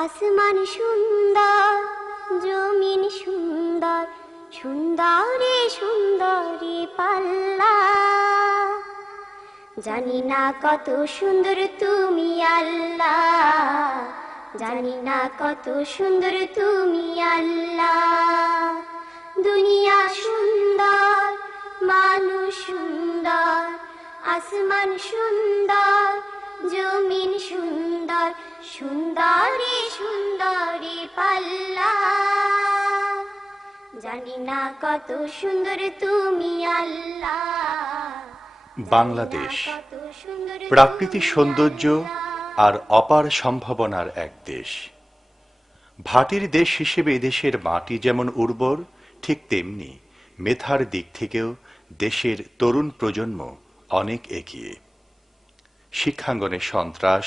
আসমান সুন্দর, জমিন সুন্দর, সুন্দরে সুন্দরে পাল্লা। জানি না কত সুন্দর তুমি আল্লাহ, জানি না কত সুন্দর তুমি আল্লাহ। দুনিয়া সুন্দর, মানুষ সুন্দর, আসমান সুন্দর, জমিন সুন্দর, সুন্দরে সুন্দরে পাল্লা। জানি না কত সুন্দর তুমি আল্লাহ। বাংলাদেশ প্রাকৃতিক সৌন্দর্য আর অপার সম্ভাবনার এক দেশ। ভাটির দেশ হিসেবে এদেশের মাটি যেমন উর্বর, ঠিক তেমনি মেধার দিক থেকেও দেশের তরুণ প্রজন্ম অনেক এগিয়ে। শিক্ষাঙ্গনে সন্ত্রাস,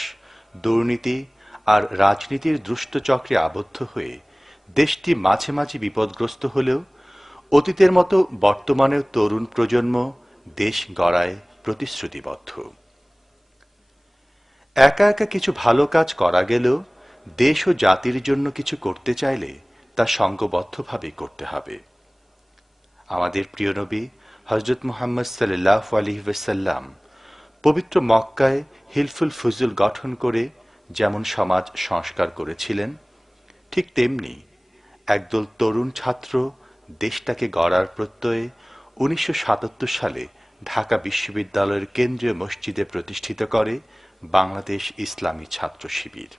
দুর্নীতি আর রাজনীতির দুষ্টচক্রে আবদ্ধ হয়ে দেশটি মাঝে মাঝে বিপদগ্রস্ত হলেও অতীতের মতো বর্তমানেও তরুণ প্রজন্ম দেশ গড়ায় প্রতিশ্রুতিবদ্ধ। একা একা কিছু ভালো কাজ করা গেলেও দেশ ও জাতির জন্য কিছু করতে চাইলে তা সংঘবদ্ধভাবে করতে হবে। আমাদের প্রিয় নবী হযরত মুহাম্মদ সাল্লাল্লাহু আলাইহি ওয়াসাল্লাম পবিত্র মক্কায় হিলফুল ফুজুল গঠন করে যেমন সমাজ সংস্কার করেছিলেন, ঠিক তেমনি একদল তরুণ ছাত্র দেশটাকে গড়ার প্রত্যয়ে ১৯৭৭ সালে ঢাকা বিশ্ববিদ্যালয়ের কেন্দ্রীয় মসজিদে প্রতিষ্ঠিত করে বাংলাদেশ ইসলামী ছাত্র শিবির।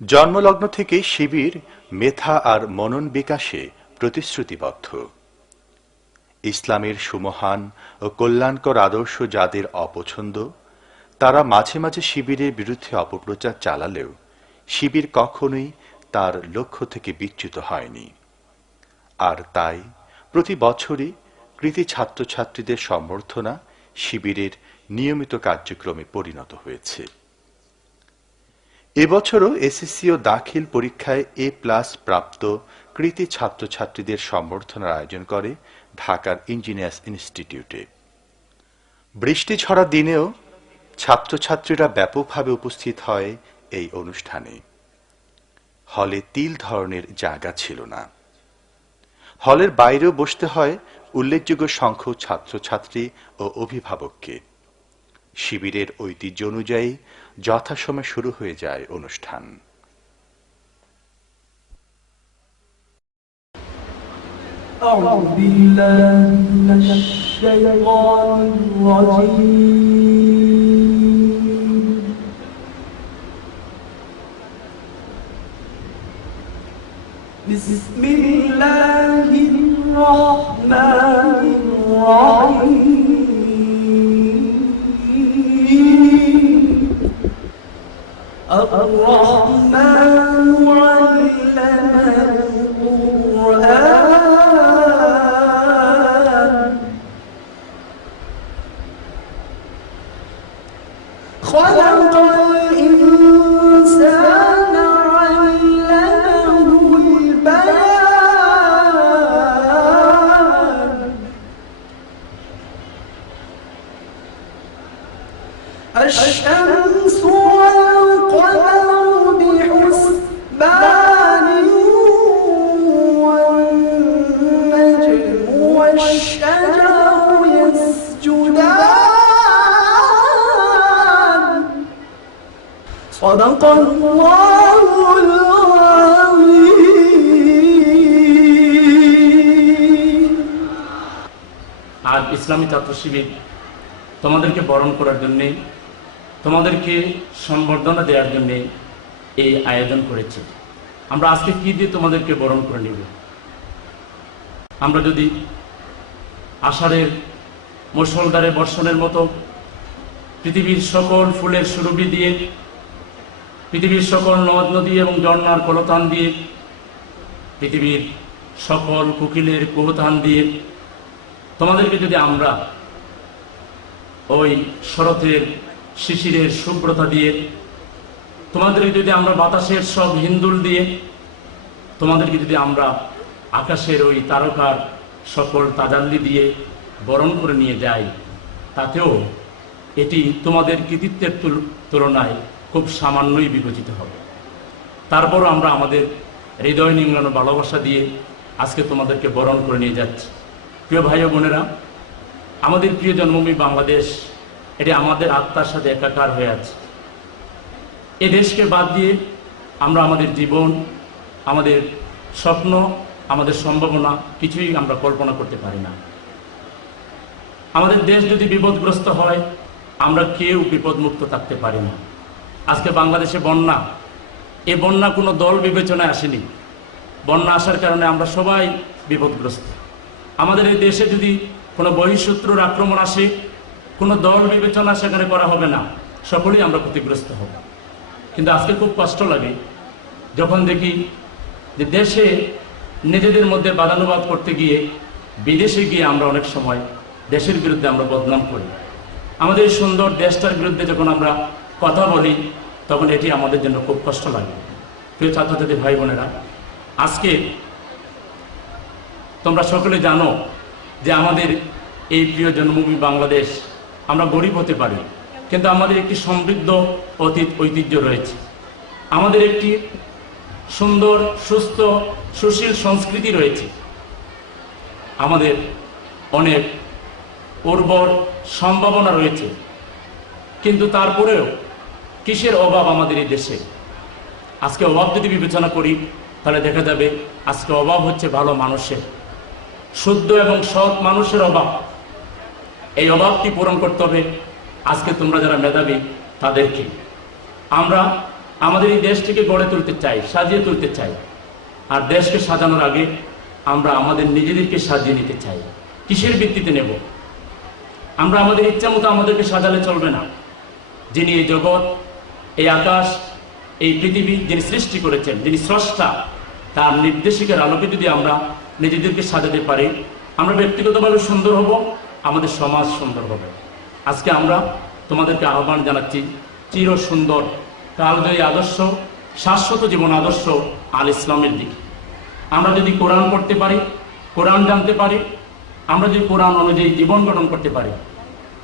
জন্মলগ্ন থেকে শিবির মেধা আর মনন বিকাশে প্রতিশ্রুতিবদ্ধ। ইসলামের সুমহান ও কল্যাণকর আদর্শ যাদের অপছন্দ, তারা মাঝে মাঝে শিবিরের বিরুদ্ধে অপপ্রচার চালালেও শিবির কখনোই তার লক্ষ্য থেকে বিচ্যুত হয়নি। আর তাই প্রতি বছরই কৃতি ছাত্রছাত্রীদের সম্বর্ধনা শিবিরের নিয়মিত কার্যক্রমে পরিণত হয়েছে। এবছরও এসএসসি ও দাখিল পরীক্ষায় A+ প্রাপ্ত কৃতি ছাত্রছাত্রীদের সম্বর্ধনার আয়োজন করে ঢাকার ইঞ্জিনিয়ার্স ইনস্টিটিউটে। বৃষ্টি ঝরা দিনেও ছাত্রছাত্রীরা ব্যাপকভাবে উপস্থিত হয় এই অনুষ্ঠানে। হলে তিল ধরনের জায়গা ছিল না। হলের বাইরেও বসতে হয় উল্লেখযোগ্য সংখ্যক ছাত্রছাত্রী ও অভিভাবককে। শিবিরের ঐতিহ্য অনুযায়ী যথাসময়ে শুরু হয়ে যায় অনুষ্ঠান। أعوذ بالله من الشيطان الرجيم بسم الله الرحمن الرحيم الرحمن علم القرآن خلق الإنسان علمه البيان الشمس والقمر بحسبان والنجم والشجر يسجدان صدق الله العظيم। আজ ইসলামী ছাত্র শিবির তোমাদেরকে বরণ করার জন্যে, তোমাদেরকে সম্বর্ধনা দেওয়ার জন্যে এই আয়োজন করেছে। আমরা আজকে কি দিয়ে তোমাদেরকে বরণ করে নেব? আমরা যদি আষাঢ়ের মুষলধারে বর্ষণের মতো পৃথিবীর সকল ফুলের সুরভি দিয়ে, পৃথিবীর সকল নদ নদী এবং ঝর্ণার কলতান দিয়ে, পৃথিবীর সকল কোকিলের কুহতান দিয়ে তোমাদেরকে যদি আমরা ওই শরতের শিশিরের শুভ্রতা দিয়ে, তোমাদেরকে যদি আমরা বাতাসের সব হিন্দুল দিয়ে, তোমাদেরকে যদি আমরা আকাশের ওই তারকার সকল তাজাল্লি দিয়ে বরণ করে নিয়ে যাই, তাতেও এটি তোমাদের কৃতিত্বের তুলনায় খুব সামান্যই বিবেচিত হবে। তারপরও আমরা আমাদের হৃদয় নিংড়ানো ভালোবাসা দিয়ে আজকে তোমাদেরকে বরণ করে নিয়ে যাচ্ছি। প্রিয় ভাই ও বোনেরা, আমাদের প্রিয় জন্মভূমি বাংলাদেশ, এটি আমাদের আত্মার সাথে একাকার হয়ে আছে। এ দেশকে বাদ দিয়ে আমরা আমাদের জীবন, আমাদের স্বপ্ন, আমাদের সম্ভাবনা কিছুই আমরা কল্পনা করতে পারি না। আমাদের দেশ যদি বিপদগ্রস্ত হয়, আমরা কেউ বিপদমুক্ত থাকতে পারি না। আজকে বাংলাদেশে বন্যা, এই বন্যা কোনো দল বিবেচনায় আসেনি। বন্যা আসার কারণে আমরা সবাই বিপদগ্রস্ত। আমাদের এই দেশে যদি কোনো বহিঃশত্রুর আক্রমণ আসে, কোনো দল বিবেচনা সেখানে করা হবে না, সকলেই আমরা ক্ষতিগ্রস্ত হব। কিন্তু আজকে খুব কষ্ট লাগে যখন দেখি যে দেশে নিজেদের মধ্যে বাদানুবাদ করতে গিয়ে বিদেশে গিয়ে আমরা অনেক সময় দেশের বিরুদ্ধে আমরা বদনাম করি। আমাদের এই সুন্দর দেশটার বিরুদ্ধে যখন আমরা কথা বলি, তখন এটি আমাদের জন্য খুব কষ্ট লাগে। প্রিয় ছাত্রছাত্রী ভাই বোনেরা, আজকে তোমরা সকলে জানো যে আমাদের এই প্রিয় জন্মভূমি বাংলাদেশ, আমরা গরিব হতে পারি, কিন্তু আমাদের একটি সমৃদ্ধ অতীত ঐতিহ্য রয়েছে। আমাদের একটি সুন্দর, সুস্থ, সুশীল সংস্কৃতি রয়েছে। আমাদের অনেক উর্বর সম্ভাবনা রয়েছে, কিন্তু তারপরেও কিসের অভাব আমাদের এই দেশে? আজকে অভাব যদি বিবেচনা করি, তাহলে দেখা যাবে আজকে অভাব হচ্ছে ভালো মানুষের, শুদ্ধ এবং সৎ মানুষের অভাব। এই অভাবটি পূরণ করতে হবে আজকে তোমরা যারা মেধাবী তাদেরকে। আমরা আমাদের এই দেশটিকে গড়ে তুলতে চাই, সাজিয়ে তুলতে চাই। আর দেশকে সাজানোর আগে আমরা আমাদের নিজেদেরকে সাজিয়ে নিতে চাই। কিসের ভিত্তিতে নেব? আমরা আমাদের ইচ্ছা মতো আমাদেরকে সাজালে চলবে না। যিনি এই জগৎ, এই আকাশ, এই পৃথিবী যিনি সৃষ্টি করেছেন, যিনি স্রষ্টা, তার নির্দেশিকার আলোকে যদি আমরা নিজেদেরকে সাজাতে পারি, আমরা ব্যক্তিগতভাবে সুন্দর হব, আমাদের সমাজ সুন্দর হবে। আজকে আমরা তোমাদেরকে আহ্বান জানাচ্ছি চির সুন্দর, কালজয়ী আদর্শ, শাশ্বত জীবন আদর্শ আল ইসলামের দিকে। আমরা যদি কোরআন পড়তে পারি, কোরআন জানতে পারি, আমরা যদি কোরআন অনুযায়ী জীবন গঠন করতে পারি,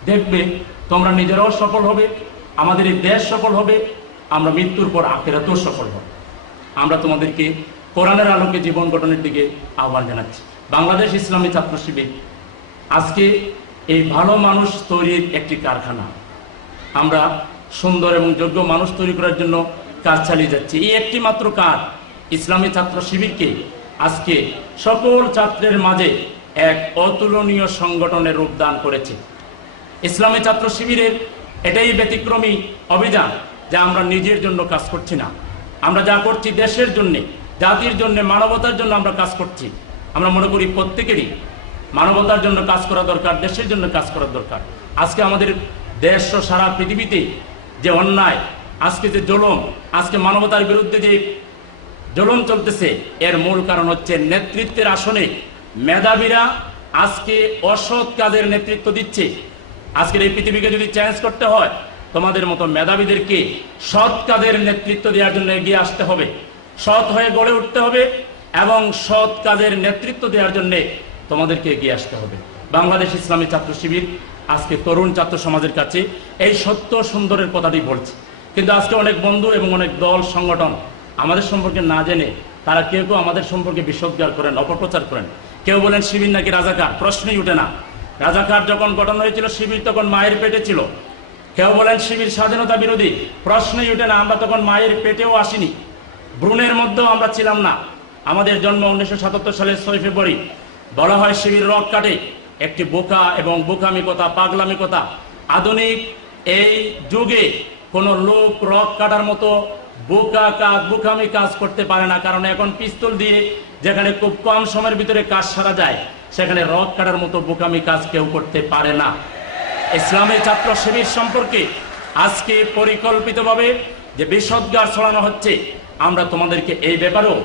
দেখবে তোমরা নিজেরাও সফল হবে, আমাদের এই দেশ সফল হবে, আমরা মৃত্যুর পর আখিরাতেও সফল হব। আমরা তোমাদেরকে কোরআনের আলোকে জীবন গঠনের দিকে আহ্বান জানাচ্ছি। বাংলাদেশ ইসলামী ছাত্র শিবির আজকে এই ভালো মানুষ তৈরির একটি কারখানা। আমরা সুন্দর এবং যোগ্য মানুষ তৈরি করার জন্য কাজ চালিয়ে যাচ্ছি। এই একটি মাত্র কাজ ইসলামী ছাত্র শিবিরকে আজকে সকল ছাত্রের মাঝে এক অতুলনীয় সংগঠনের রূপ দান করেছে। ইসলামী ছাত্র শিবিরের এটাই ব্যতিক্রমী অভিযান যে আমরা নিজের জন্য কাজ করছি না, আমরা যা করছি দেশের জন্যে, জাতির জন্য, মানবতার জন্য আমরা কাজ করছি। আমরা মনে করি প্রত্যেকেরই মানবতার জন্য কাজ করা দরকার, দেশের জন্য কাজ করা দরকার। আজকে আমাদের দেশ ও সারা পৃথিবীতে যে অন্যায়, আজকে যে জুলুম, আজকে মানবতার বিরুদ্ধে যে জুলুম চলতেছে, এর মূল কারণ হচ্ছে নেতৃত্বের আসনে মেধাবীরা আজকে অসৎ কাজের নেতৃত্ব দিচ্ছে। আজকের এই পৃথিবীকে যদি চেঞ্জ করতে হয়, তোমাদের মতো মেধাবীদেরকে সৎ কাজের নেতৃত্ব দেওয়ার জন্য এগিয়ে আসতে হবে, সৎ হয়ে গড়ে উঠতে হবে এবং সৎ কাজের নেতৃত্ব দেওয়ার জন্য তোমাদেরকে এগিয়ে আসতে হবে। বাংলাদেশ ইসলামী ছাত্র শিবির আজকে তরুণ ছাত্র সমাজের কাছে এই সত্য সুন্দরের কথাটি বলছে। কিন্তু আজকে অনেক বন্ধু এবং অনেক দল সংগঠন আমাদের সম্পর্কে না জেনে তারা কেউ কেউ আমাদের সম্পর্কে বিশোদ্গার করেন, অপপ্রচার করেন। কেউ বলেন শিবির নাকি রাজাকার, প্রশ্নই উঠে না। রাজাকার যখন গঠন হয়েছিল শিবির তখন মায়ের পেটে ছিল। কেউ বলেন শিবির স্বাধীনতা বিরোধী, প্রশ্নই উঠে না, আমরা তখন মায়ের পেটেও আসিনি, ভ্রূণের মধ্যেও আমরা ছিলাম না। আমাদের জন্ম 1977 সালের 6 ফেব্রুয়ারি। বলা হয় শিবির রক কাটে, একটি বোকা এবং বোকামি কথা, পাগলামি কথা। আধুনিক এই যুগে কোনো লোক রক কাটার মতো বোকা কাজ, বোকামি কাজ করতে পারে না, কারণ এখন পিস্তল দিয়ে যেখানে খুব কম সময়ের ভিতরে কাজ সারা যায়, সেখানে রক কাটার মতো বোকামি কাজ কেউ করতে পারে না। ইসলামী ছাত্র শিবির সম্পর্কে আজকে পরিকল্পিতভাবে যে বিশোদ্গার ছড়ানো হচ্ছে, আমরা তোমাদেরকে এই ব্যাপারেও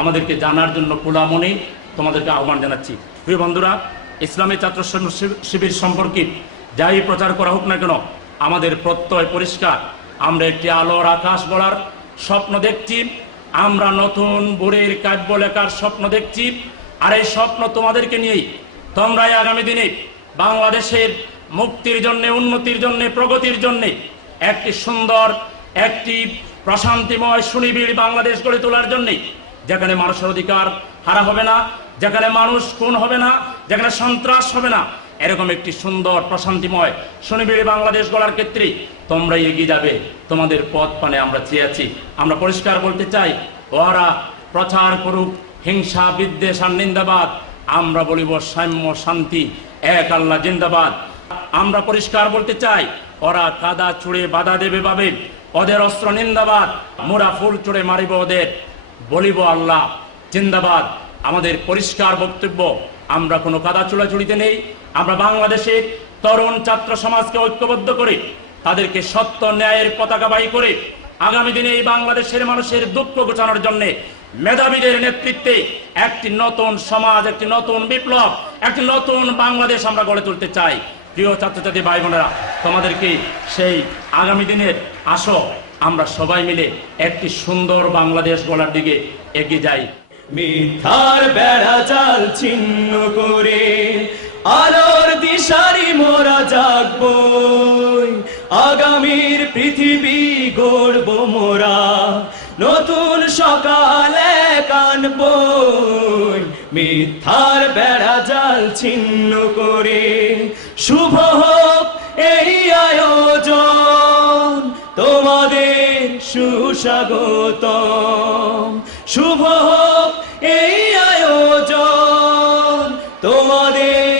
আমাদেরকে জানার জন্য খোলা মনে তোমাদেরকে আহ্বান জানাচ্ছি। প্রিয় বন্ধুরা, ইসলামী ছাত্র শিবির সম্পর্কে যাই প্রচার করা হোক না কেন, আমাদের প্রত্যয় পরিষ্কার। আমরা একটি আলোর আকাশ গড়ার স্বপ্ন দেখছি, আমরা নতুন ভোরের কাব্য লেখার স্বপ্ন দেখছি। আর এই স্বপ্ন তোমাদেরকে নিয়েই, তোমরাই আগামী দিনে বাংলাদেশের মুক্তির জন্য, উন্নতির জন্য, প্রগতির জন্য একটি সুন্দর একটি প্রশান্তিময় সুনিবিড় বাংলাদেশ গড়ে তোলার জন্যে, যেখানে মানুষের অধিকার হারা হবে না, যেখানে মানুষ খুন হবে না, যেখানে সন্ত্রাস হবে না, এরকম একটি সুন্দর প্রশান্তিময় সুনিবিড় বাংলাদেশ গড়ার ক্ষেত্রে তোমরাই এগিয়ে যাবে। তোমাদের পথ পানে আমরা চেয়ে আছি। আমরা পরিষ্কার বলতে চাই, ওরা প্রচার করুক হিংসা, বিদ্বেষ আর নিন্দাবাদ, আমরা বলিব সাম্য, শান্তি, এক আল্লাহ জিন্দাবাদ। আমরা পরিষ্কার বলতে চাই, ওরা কাদা চুড়ে বাধা দেবে ভাবে, ওদের অস্ত্র নিন্দাবাদ, মোরা ফুল চুড়ে মারিব ওদের, বলিব আল্লাহ জিন্দাবাদ। আমাদের পরিষ্কার বক্তব্য, আমরা কোনো কাদা চুড়াচুড়িতে নেই। আমরা বাংলাদেশের তরুণ ছাত্র সমাজকে ঐক্যবদ্ধ করে, তাদেরকে সত্য ন্যায়ের পতাকাবাহী করে আগামী দিনে এই বাংলাদেশের মানুষের দুঃখ ঘোচানোর জন্য মেধাবীদের নেতৃত্বে একটি নতুন সমাজ, একটি নতুন বিপ্লব, একটি নতুন বাংলাদেশ আমরা গড়ে তুলতে চাই। প্রিয় ছাত্রছাত্রী ভাই বোনেরা, তোমাদেরকে সেই আগামী দিনের আসো, আমরা সবাই মিলে একটি সুন্দর বাংলাদেশ গড়ার দিকে এগিয়ে যাই। মিথ্যার বেড়া জাল ছিন্ন করে আলোর দিশারি মোরা জাগবো, আগামীর পৃথিবী গড়ব মোরা, নতুন সকালে কানবো। মিথ্যার বেড়া জাল ছিন্ন করে শুভ হোক এই আয়োজন, তোমাদের সুস্বাগতম। শুভ হোক এই আয়োজন, তোমাদের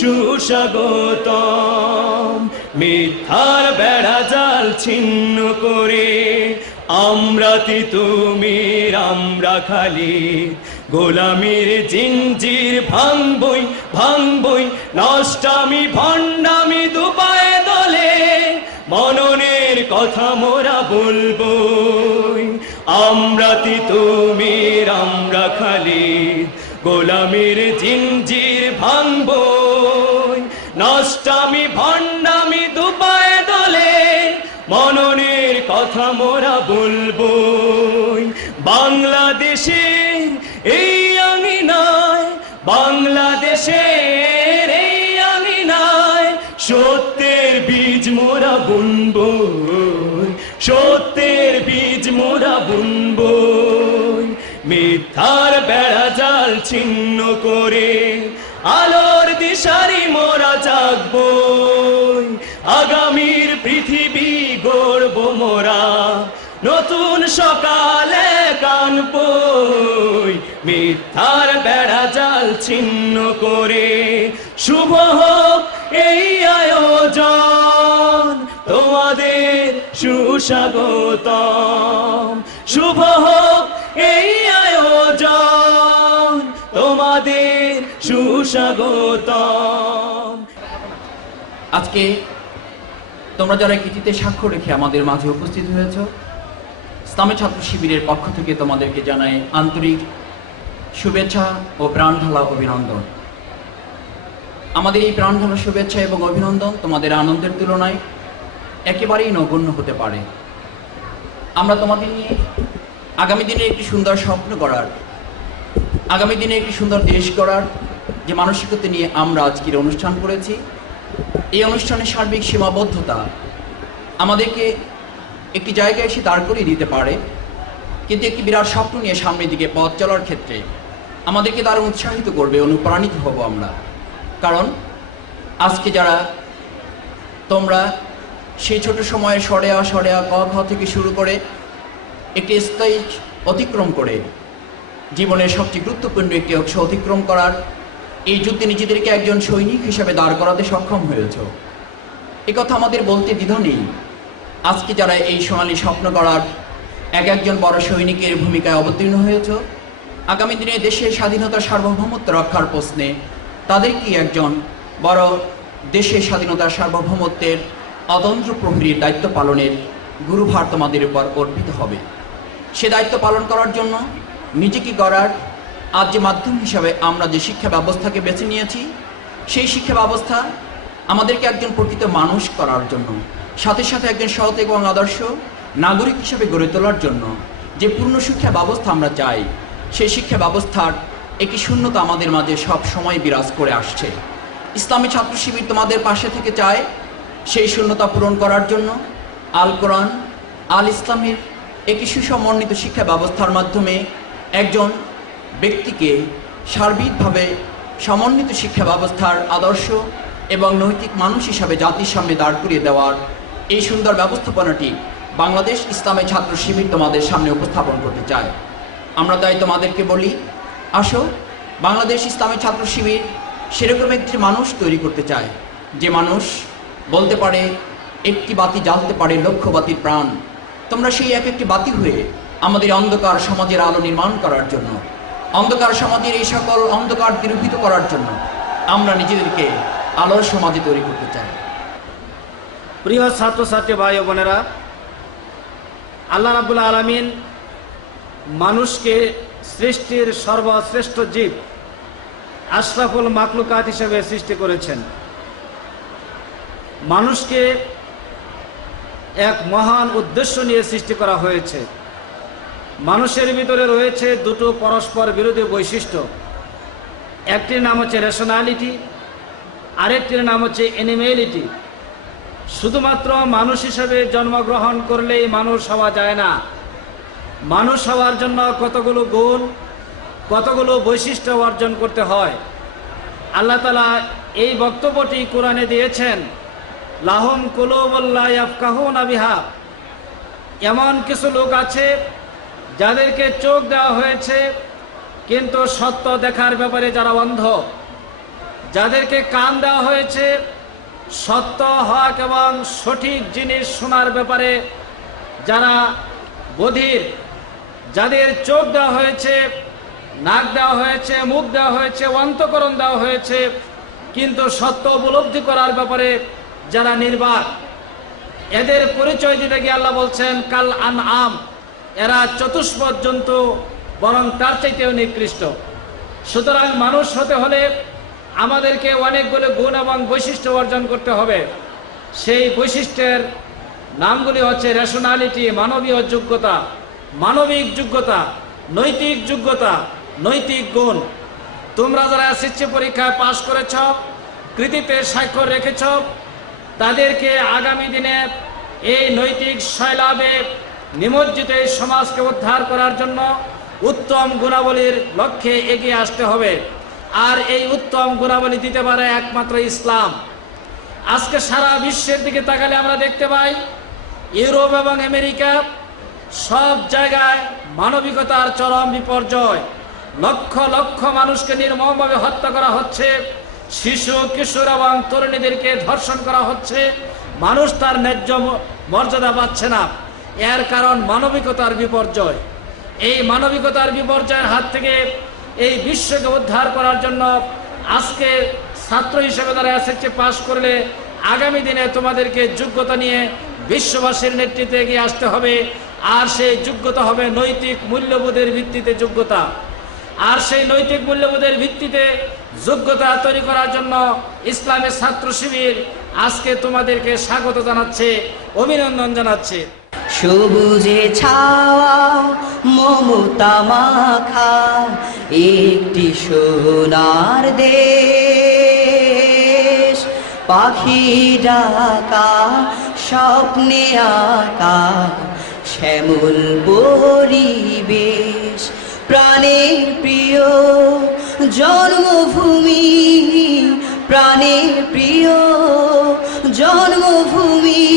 সুস্বাগতম। মিথ্যার বেড়া জাল ছিন্ন করে আমরা তিতুমির, আমরা খালি গোলামির জিঞ্জির ভাঙবই, ভাঙবই নষ্টামি ভণ্ডামি দুপায়ে দলে, মননের কথা মোরা বলবই। আমরা তিতুমির, আমরা খালি গোলামির জিঞ্জির ভাঙবই, নষ্টামি ভণ্ডামি দুপায়ে দলে, মননের কথা মোরা বলবই। বাংলাদেশের এই আঙিনায়, বাংলাদেশের এই আঙিনায় সত্যের বীজ মোরা বুনবই, সত্যের বীজ মোরা বুনবই। মিথ্যার বেড়া জাল ছিন্ন করে আলোর দিশারি মোরা জাগবই, আগামীর পৃথিবী গড়ব মোরা, নতুন সকালে কানবই। মিথ্যার বেড়া জাল ছিন্ন করে শুভ হোক এই আয়োজন, তোমাদের সুস্বাগতম। শুভ হোক এই আয়োজন, তোমাদের সুস্বাগতম। আজকে তোমরা যারা কৃতিতে সাক্ষ্য রেখে আমাদের মাঝে উপস্থিত হয়েছ, ইসলামী ছাত্র শিবিরের পক্ষ থেকে তোমাদেরকে জানাই আন্তরিক শুভেচ্ছা ও প্রাণঢালা অভিনন্দন। আমাদের এই প্রাণঢালা শুভেচ্ছা এবং অভিনন্দন তোমাদের আনন্দের তুলনায় একেবারেই নগণ্য হতে পারে। আমরা তোমাদের নিয়ে আগামী দিনে একটি সুন্দর স্বপ্ন গড়ার, আগামী দিনে একটি সুন্দর দেশ গড়ার যে মানসিকতা নিয়ে আমরা আজকের অনুষ্ঠান করেছি, এই অনুষ্ঠানের সার্বিক সীমাবদ্ধতা আমাদেরকে একটি জায়গায় এসে দাঁড় করিয়ে দিতে পারে, কিন্তু একটি বিরাট স্বপ্ন নিয়ে সামনের দিকে পথ চলার ক্ষেত্রে আমাদেরকে তারা উৎসাহিত করবে, অনুপ্রাণিত হব আমরা। কারণ আজকে যারা তোমরা সেই ছোট সময়ে সরেয়া সরেয়া ক খ থেকে শুরু করে একটি স্টেজ অতিক্রম করে জীবনের সবচেয়ে গুরুত্বপূর্ণ একটি অংশ অতিক্রম করার এই যুদ্ধে নিজেদেরকে একজন সৈনিক হিসেবে দাঁড় করাতে সক্ষম হয়েছ, একথা আমাদের বলতে দ্বিধা নেই। আজকে যারা এই সোনালী স্বপ্ন গড়ার একজন বড় সৈনিকের ভূমিকায় অবতীর্ণ হয়েছ, আগামী দিনে দেশের স্বাধীনতা সার্বভৌমত্ব রক্ষার প্রশ্নে তাদেরকে একজন বড় দেশের স্বাধীনতা সার্বভৌমত্বের অতন্ত্র প্রহরীর দায়িত্ব পালনের গুরুভার তোমাদের উপর অর্পিত হবে। সে দায়িত্ব পালন করার জন্য নিজেকে গড়ার আজ যে মাধ্যম হিসাবে আমরা যে শিক্ষা ব্যবস্থাকে বেছে নিয়েছি, সেই শিক্ষা ব্যবস্থা আমাদেরকে একজন প্রকৃত মানুষ করার জন্য, সাথে সাথে একজন সৎ এবং আদর্শ নাগরিক হিসেবে গড়ে তোলার জন্য যে পূর্ণ শিক্ষা ব্যবস্থা আমরা চাই, সেই শিক্ষা ব্যবস্থার একটি শূন্যতা আমাদের মাঝে সব সময় বিরাজ করে আসছে। ইসলামী ছাত্র শিবির তোমাদের পাশে থেকে চায় সেই শূন্যতা পূরণ করার জন্য আল কোরআন আল ইসলামের একটি সুসমন্বিত শিক্ষা ব্যবস্থার মাধ্যমে একজন ব্যক্তিকে সার্বিকভাবে সমন্বিত শিক্ষা ব্যবস্থার আদর্শ এবং নৈতিক মানুষ হিসাবে জাতির সামনে দাঁড় করিয়ে দেওয়ার এই সুন্দর ব্যবস্থাপনাটি বাংলাদেশ ইসলামী ছাত্র শিবির তোমাদের সামনে উপস্থাপন করতে চায়। আমরা তাই তোমাদেরকে বলি, আসো, বাংলাদেশ ইসলামী ছাত্র শিবির সেরকম একটি মানুষ তৈরি করতে চায় যে মানুষ বলতে পারে একটি বাতি জ্বালতে পারে লক্ষ বাতির প্রাণ। তোমরা সেই এক একটি বাতি হয়ে আমাদের অন্ধকার সমাজের আলো নির্মাণ করার জন্য, অন্ধকার সমাজের এই সকল অন্ধকার দূরীভূত করার জন্য আমরা নিজেদেরকে আলোর সমাজে তৈরি করতে চাই। প্রিয় ছাত্রছাত্রী ভাই ও বোনেরা, আল্লাহ রাব্বুল আলামিন মানুষকে সৃষ্টির সর্বশ্রেষ্ঠ জীব, আশরাফুল মাখলুকাত হিসেবে সৃষ্টি করেছেন। মানুষকে এক মহান উদ্দেশ্য নিয়ে সৃষ্টি করা হয়েছে। মানুষের ভিতরে রয়েছে দুটো পরস্পর বিরোধী বৈশিষ্ট্য। একটির নাম হচ্ছে রেশনালিটি, আরেকটির নাম হচ্ছে অ্যানিমেলিটি। শুধুমাত্র মানুষ হিসেবে জন্মগ্রহণ করলেই মানুষ হওয়া যায় না। মানুষ হওয়ার জন্য কতগুলো গুণ, কতগুলো বৈশিষ্ট্য অর্জন করতে হয়। আল্লাহ তাআলা এই বক্তব্যটি কোরআনে দিয়েছেন, লাহুম কুলুবুন লা ইয়াফকাহুনা বিহা। এমন কিছু লোক আছে যাদেরকে চোখ দেওয়া হয়েছে কিন্তু সত্য দেখার ব্যাপারে যারা অন্ধ, যাদেরকে কান দেওয়া হয়েছে সত্য হক এবং সঠিক জিনিস শোনার ব্যাপারে যারা বধির, যাদের চোখ দেওয়া হয়েছে, নাক দেওয়া হয়েছে, মুখ দেওয়া হয়েছে, অন্তঃকরণ দেওয়া হয়েছে কিন্তু সত্য উপলব্ধি করার ব্যাপারে যারা নির্বাক, এদের পরিচয় দিতে গিয়ে আল্লাহ বলছেন কাল আনআম, এরা চতুষ্পদ জন্তু, বরং তার চাইতেও নিকৃষ্ট। সুতরাং মানুষ হতে হলে আমাদেরকে অনেকগুলো গুণ এবং বৈশিষ্ট্য অর্জন করতে হবে। সেই বৈশিষ্ট্যের নামগুলি হচ্ছে রেশনালিটি, মানবীয় যোগ্যতা, মানবিক যোগ্যতা, নৈতিক যোগ্যতা, নৈতিক গুণ। তোমরা যারা এসএসসি পরীক্ষায় পাশ করেছ, কৃতিত্বের স্বাক্ষর রেখেছ, তাদেরকে আগামী দিনে এই নৈতিক শৈলাবে নিমজ্জিত এই সমাজকে উদ্ধার করার জন্য উত্তম গুণাবলীর লক্ষ্যে এগিয়ে আসতে হবে। আর এই উত্তম গুণাবলী দিতে পারে একমাত্র ইসলাম। আজকে সারা বিশ্বের দিকে তাকালে আমরা দেখতে পাই ইউরোপ এবং আমেরিকা সব জায়গায় মানবিকতার চরম বিপর্যয়। লক্ষ লক্ষ মানুষকে নির্মমভাবে হত্যা করা হচ্ছে, শিশু, কিশোর এবং তরুণীদেরকে ধর্ষণ করা হচ্ছে। মানুষ তার ন্যায্য মর্যাদা পাচ্ছে না। এর কারণ মানবিকতার বিপর্যয়। এই মানবিকতার বিপর্যয়ের হাত থেকে এই বিশ্বকে উদ্ধার করার জন্য আজকে ছাত্র হিসেবে তারা এসএসসি পাশ করলে আগামী দিনে তোমাদেরকে যোগ্যতা নিয়ে বিশ্ববাসীর নেতৃত্বে এগিয়ে আসতে হবে। আর সেই যোগ্যতা হবে নৈতিক মূল্যবোধের ভিত্তিতে যোগ্যতা। আর সেই নৈতিক মূল্যবোধের ভিত্তিতে যোগ্যতা তৈরি করার জন্য ইসলামের ছাত্র শিবির আজকে তোমাদেরকে স্বাগত জানাচ্ছে, অভিনন্দন জানাচ্ছে। সবুজে ছাওয়া মমতা মাখা একটি সোনার দেশ, পাখি ডাকা স্বপ্নে আঁকা শ্যামল পরিবেশ, প্রাণের প্রিয় জন্মভূমি, প্রাণের প্রিয় জন্মভূমি,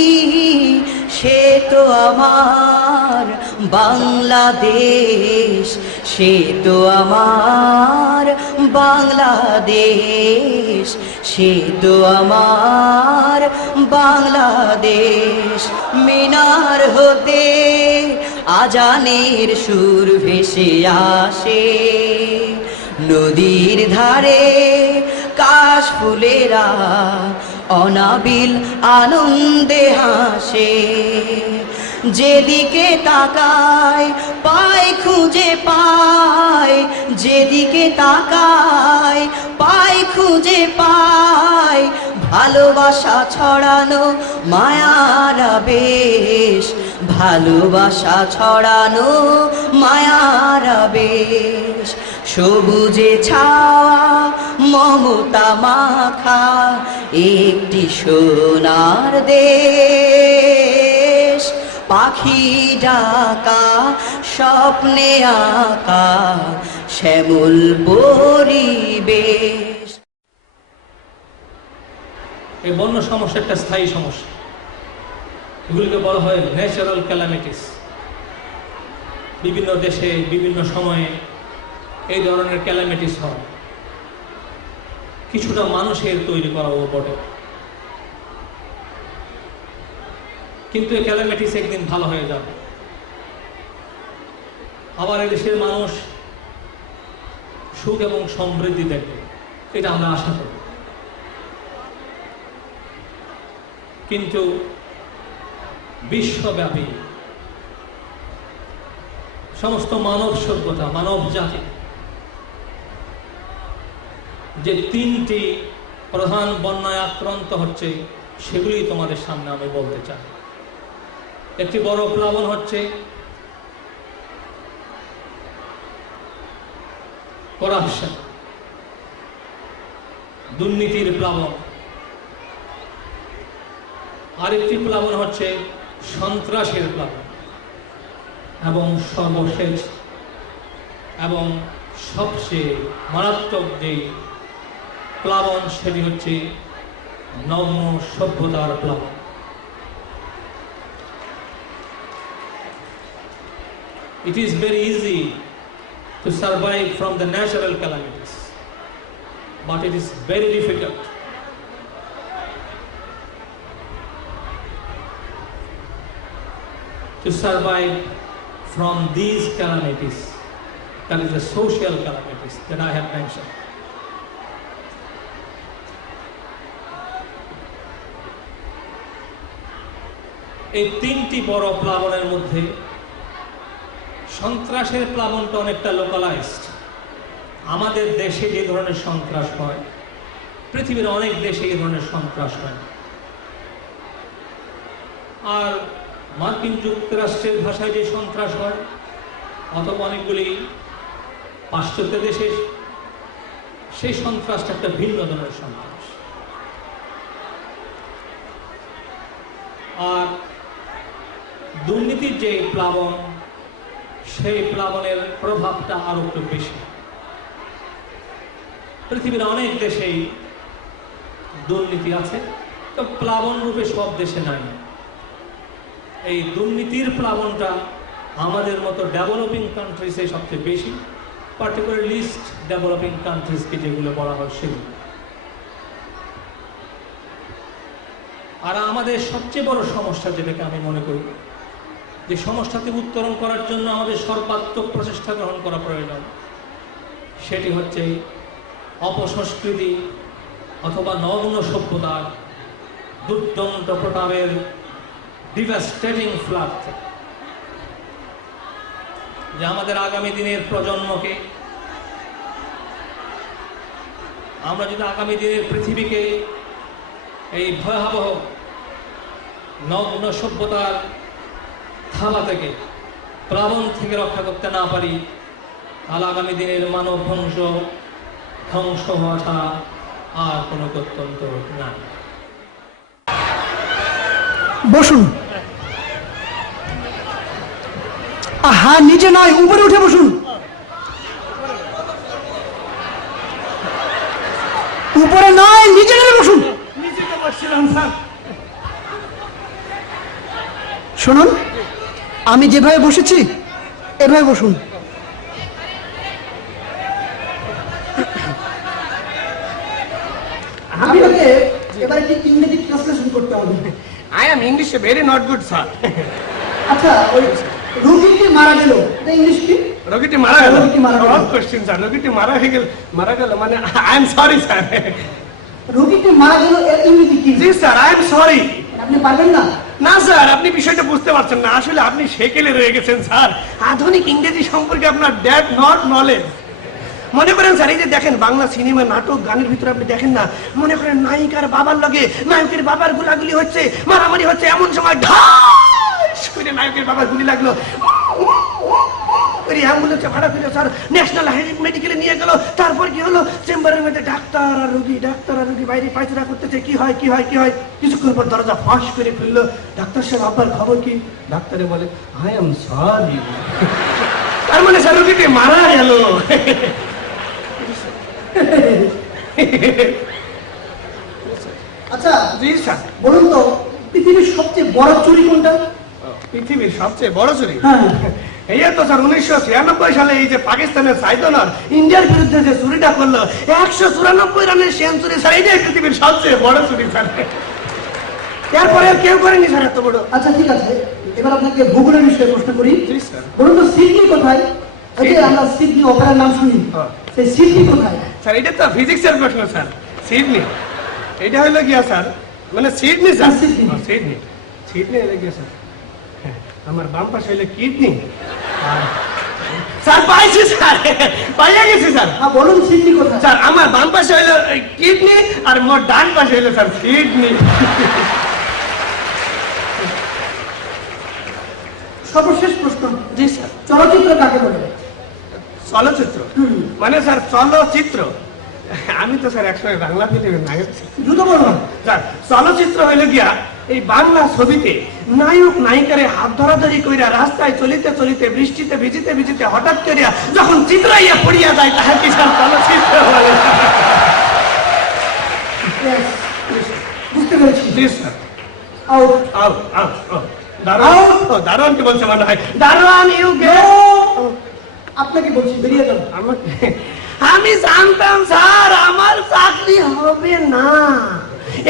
সে তো আমার বাংলাদেশ, সে তো আমার বাংলাদেশ, সে তো আমার বাংলাদেশ। মিনার হতে আজানের সুর ভেসে আসে, নদীর ধারে কাশ ফুলেরা অনাবিল আনন্দে হাসে, যেদিকে তাকায় পায় খুঁজে পায়, যেদিকে তাকায় পায় খুঁজে পায়, ভালোবাসা ছড়ানো মায়ার আবেশ, ভালোবাসা ছড়ানো মায়ার আবেশ। সবুজে ছাওয়া মমতা মাখা একটি সোনার দেশ, পাখি ডাকা স্বপ্নে আঁকা শ্যামল পরিবেশ। এই বন্য সমস্যা একটা স্থায়ী সমস্যা, এগুলিকে বলা হয় ন্যাচারাল ক্যালামিটিস। বিভিন্ন দেশে বিভিন্ন সময়ে এই ধরনের ক্যালামিটিস হয়, কিছুটা মানুষের তৈরি করাও বটে। কিন্তু এই ক্যালামিটিস একদিন ভালো হয়ে যাবে, আবার এদেশের মানুষ সুখ এবং সমৃদ্ধি দেখবে, এটা আমরা আশা করি। কিন্তু বিশ্বব্যাপী সমস্ত মানব সভ্যতা, মানব জাতি যে তিনটি প্রধান বন্যায় আক্রান্ত হচ্ছে, সেগুলি তোমাদের সামনে আমি বলতে চাই। একটি বড় প্লাবন হচ্ছে করাপশন, দুর্নীতির প্লাবন। আরেকটি প্লাবন হচ্ছে সন্ত্রাসের প্লাবন, এবং সর্বশেষ এবং সবচেয়ে মারাত্মক যে প্লাবন, সেটি হচ্ছে নগ্ন সভ্যতার প্লাবন। It is very easy to survive from the natural calamities, but it is very difficult to survive from these calamities, that is the social calamities that I have mentioned. এই তিনটি বড় প্লাবনের মধ্যে সন্ত্রাসের প্লাবনটা অনেকটা লোকালাইজড। আমাদের দেশে যে ধরনের সন্ত্রাস হয়, পৃথিবীর অনেক দেশে এই ধরনের সন্ত্রাস হয়। আর মার্কিন যুক্তরাষ্ট্রের ভাষায় যে সন্ত্রাস হয়, অথবা অনেকগুলি পাশ্চাত্য দেশে, সেই সন্ত্রাসটা একটা ভিন্ন ধরনের সন্ত্রাস। আর দুর্নীতির যে প্লাবন, সেই প্লাবনের প্রভাবটা আরো একটু বেশি। পৃথিবীর অনেক দেশেই দুর্নীতি আছে, তো প্লাবন রূপে সব দেশে নাই। এই দুর্নীতির প্লাবনটা আমাদের মতো ডেভেলপিং কান্ট্রিজে সবচেয়ে বেশি, পার্টিকুলার লিস্ট ডেভেলপিং কান্ট্রিজকে যেগুলো বলা হয় সেগুলো। আর আমাদের সবচেয়ে বড় সমস্যা, যেটাকে আমি মনে করি যে সমস্যাকে উত্তরণ করার জন্য আমাদের সর্বাত্মক প্রচেষ্টা গ্রহণ করা প্রয়োজন, সেটি হচ্ছে অপসংস্কৃতি অথবা নগ্ন সভ্যতার দুর্দন্ত প্রতাপের ডিভাস্টেটিং ফ্লাড থেকে। যে আমাদের আগামী দিনের প্রজন্মকে, আমরা যদি আগামী দিনের পৃথিবীকে এই ভয়াবহ নগ্ন সভ্যতার থাবা থেকে, প্লাবন থেকে রক্ষা করতে না পারি, তাহলে আগামী দিনের মানব ধ্বংস হওয়া ছাড়া আর কোনো গত্যন্তর নাই। বসুন। হ্যাঁ, নিচে নয়, উপরে উঠে বসুন। উপরে নয়, নিচে নেমে বসুন। শুনুন, আমি যেভাবে বসেছি এভাবে বসুন। আপনাকে এবারে কি ইংরেজি ট্রান্সলেশন করতে হবে? I am English very not good, sir. আচ্ছা, ওই রোগীটি মারা গেল, এটা ইংলিশ কি? রোগীটি মারা গেল। রোগীটি মারা গেল। Wrong question, sir. রোগীটি মারা গেল মানে I am sorry, sir. রোগীটি মারা গেল, এর ইংরেজি কি? জি স্যার, I am sorry. আপনি পারবেন না? না স্যার, আপনি বিষয়টা বুঝতে পারছেন না। আসলে আপনি সেকেলে রয়ে গেছেন স্যার। আধুনিক ইংরেজি সম্পর্কে আপনার ড্যাট নট নলেজ। মনে করেন স্যার, এই যে দেখেন বাংলা সিনেমা, নাটক, গানের ভিতরে আপনি দেখেন না, মনে করেন নায়িকার বাবার লগে নায়কের বাবার গুলাগুলি হচ্ছে, মারামারি হচ্ছে, এমন সময় ঢাস করে নায়কের বাবার গুলি লাগলো, করে অ্যাম্বুলেন্সে ভাড়া করে স্যার ন্যাশনাল মেডিকেলে নিয়ে গেল। তারপর কি হলো, চেম্বারের মধ্যে ডাক্তার আর রুগী বাইরে পায়চারা করতেছে, কি হয়। কিছুক্ষণ পর দরজা ফাঁস করে ফেললো। ডাক্তার সাহেব, আপনার খবর কি? ডাক্তারে বলে, আই এম সরি। তার মানে স্যার রুগীটি মারা গেল। আচ্ছা জি স্যার। বলুন তো, পৃথিবীর সবচেয়ে বড় চুরি কোনটা? পৃথিবীর সবচেয়ে বড় চুরি? হ্যাঁ, এই তো স্যার 1996 সালে এই যে পাকিস্তানের সাইদনার ইন্ডিয়ার বিরুদ্ধে যে চুরিটা করলো, 194 রানের সেঞ্চুরি স্যার, এইটাই পৃথিবীর সবচেয়ে বড় চুরি স্যার। এরপরে আর কেউ করেনি স্যার এত বড়। আচ্ছা ঠিক আছে, এবার আপনাকে ভূগোলের বিষয়ে প্রশ্ন করি। জি স্যার। বলুন তো, সিডনি কোথায়? এই যে আমরা সিডনি অপেরার নাম শুনি, সেই সিডনি কোথায়? স্যার এটা তো ফিজিক্সের প্রশ্ন স্যার। সিডনি এটা হলো গিয়া স্যার, মানে সিডনি স্যার। সিডনি। সিডনি হলো গিয়া স্যার, হ্যাঁ, আমার বাম পাশে হলো কিডনি। স্যার পাইছি স্যার, পাইয়া গেছি স্যার। হ্যাঁ বলুন, সিডনি কোথায়? স্যার আমার বাম পাশে হলো কিডনি আর মোর ডান পাশে হলো স্যার সিডনি। সর্বশেষ প্রশ্ন। জি স্যার। চলচ্চিত্র কাকে বলে? চলচ্চিত্র মানে স্যার চলচ্চিত্র, আমি তো স্যার একসময় বাংলা ফিল্মের নায়ক ছিলাম। দ্রুত বলুন। স্যার চলচ্চিত্র হইল গিয়া এই বাংলা ছবিতে নায়ক নায়িকারে হাত ধরাধরি কইরা রাস্তায় চলিতে চলিতে বৃষ্টিতে ভিজিতে ভিজিতে হঠাৎ করিয়া যখন চিত্রাইয়া পড়িয়া যায়, তাহা কি স্যার চলচ্চিত্র বলে? Yes, বুঝতে পেরেছি। জি স্যার। আউট। আও আও আও দারোয়ান, দারোয়ান কি বলছে মনে হয়? দারোয়ান ইউ গে। আপনাকে বলছি, বেরিয়ে যান। আমি জানতাম স্যার আমার চাকরি হবে না,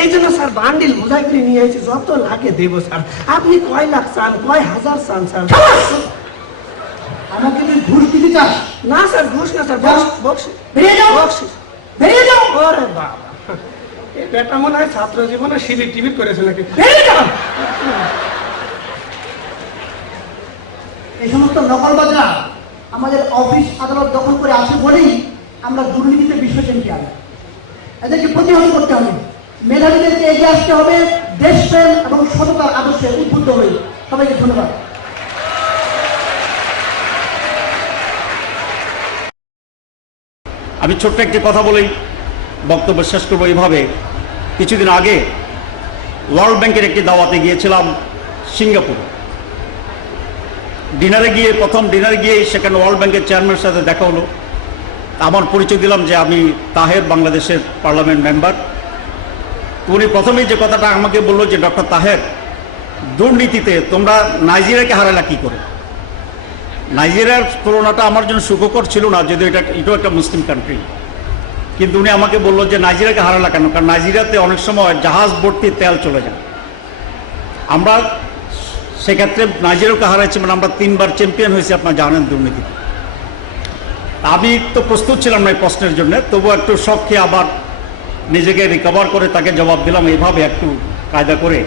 এই জন্য স্যার বান্ডিল বোঝাই করে নিয়ে এসেছি, যত লাগে দেবো স্যার। আপনি কয় লাখ চান, কয় হাজার চান স্যার? আমাকে তুই ঘুষ দিতে চাস? না স্যার, ঘুষ না স্যার, বকশিশ। বেরিয়ে যাও, বকশিশ। বেরিয়ে যাও। ওরে বাবা, এই বেটা মনে হয় ছাত্র জীবনে সিলি টিভি করেছে নাকি? বেরিয়ে যাও। এই সমস্ত নকলবাজরা আমাদের অফিস আদালত দখল করে আসে বলেই আমরা দুর্নীতিতে বিশ্ব চ্যাম্পিয়ন। এদেরকে প্রতিহত করতে হবে, মেধাবীদেরকে এগিয়ে আসতে হবে, দেশপ্রেম এবং সততার আদর্শে উদ্বুদ্ধ হয়ে। সবাইকে ধন্যবাদ। আমি ছোট্ট একটি কথা বলেই বক্তব্য শেষ করবো। এইভাবে কিছুদিন আগে ওয়ার্ল্ড ব্যাংকের একটি দাওয়াতে গিয়েছিলাম সিঙ্গাপুর। প্রথম ডিনারে গিয়ে সেখানে ওয়ার্ল্ড ব্যাংকের চেয়ারম্যানের সাথে দেখা হলো। আমার পরিচয় দিলাম যে আমি তাহের, বাংলাদেশের পার্লামেন্ট মেম্বার। উনি প্রথমেই যে কথাটা আমাকে বললো যে, ডক্টর তাহের, দুর্নীতিতে তোমরা নাইজেরিয়াকে হারালা কি করে? নাইজেরিয়ার তুলনাটা আমার জন্য সুখকর ছিল না, যদিও এটাও একটা মুসলিম কান্ট্রি। কিন্তু উনি আমাকে বললো যে নাইজেরিয়াকে হারালা কেন? কারণ নাইজেরিয়াতে অনেক সময় জাহাজ ভর্তি তেল চলে যায়। আমরা সেক্ষেত্রে নাইজেরিয়াকে হারাইছি, মানে আমরা 3 বার চ্যাম্পিয়ন হয়েছি, আপনারা জানেন দুর্নীতিতে। আমি তো প্রস্তুত ছিলাম না এই প্রশ্নের জন্য, তবুও একটু শখ খেয়ে আবার নিজেকে রিকভার করে তাকে জবাব দিলাম এইভাবে একটু কায়দা করে,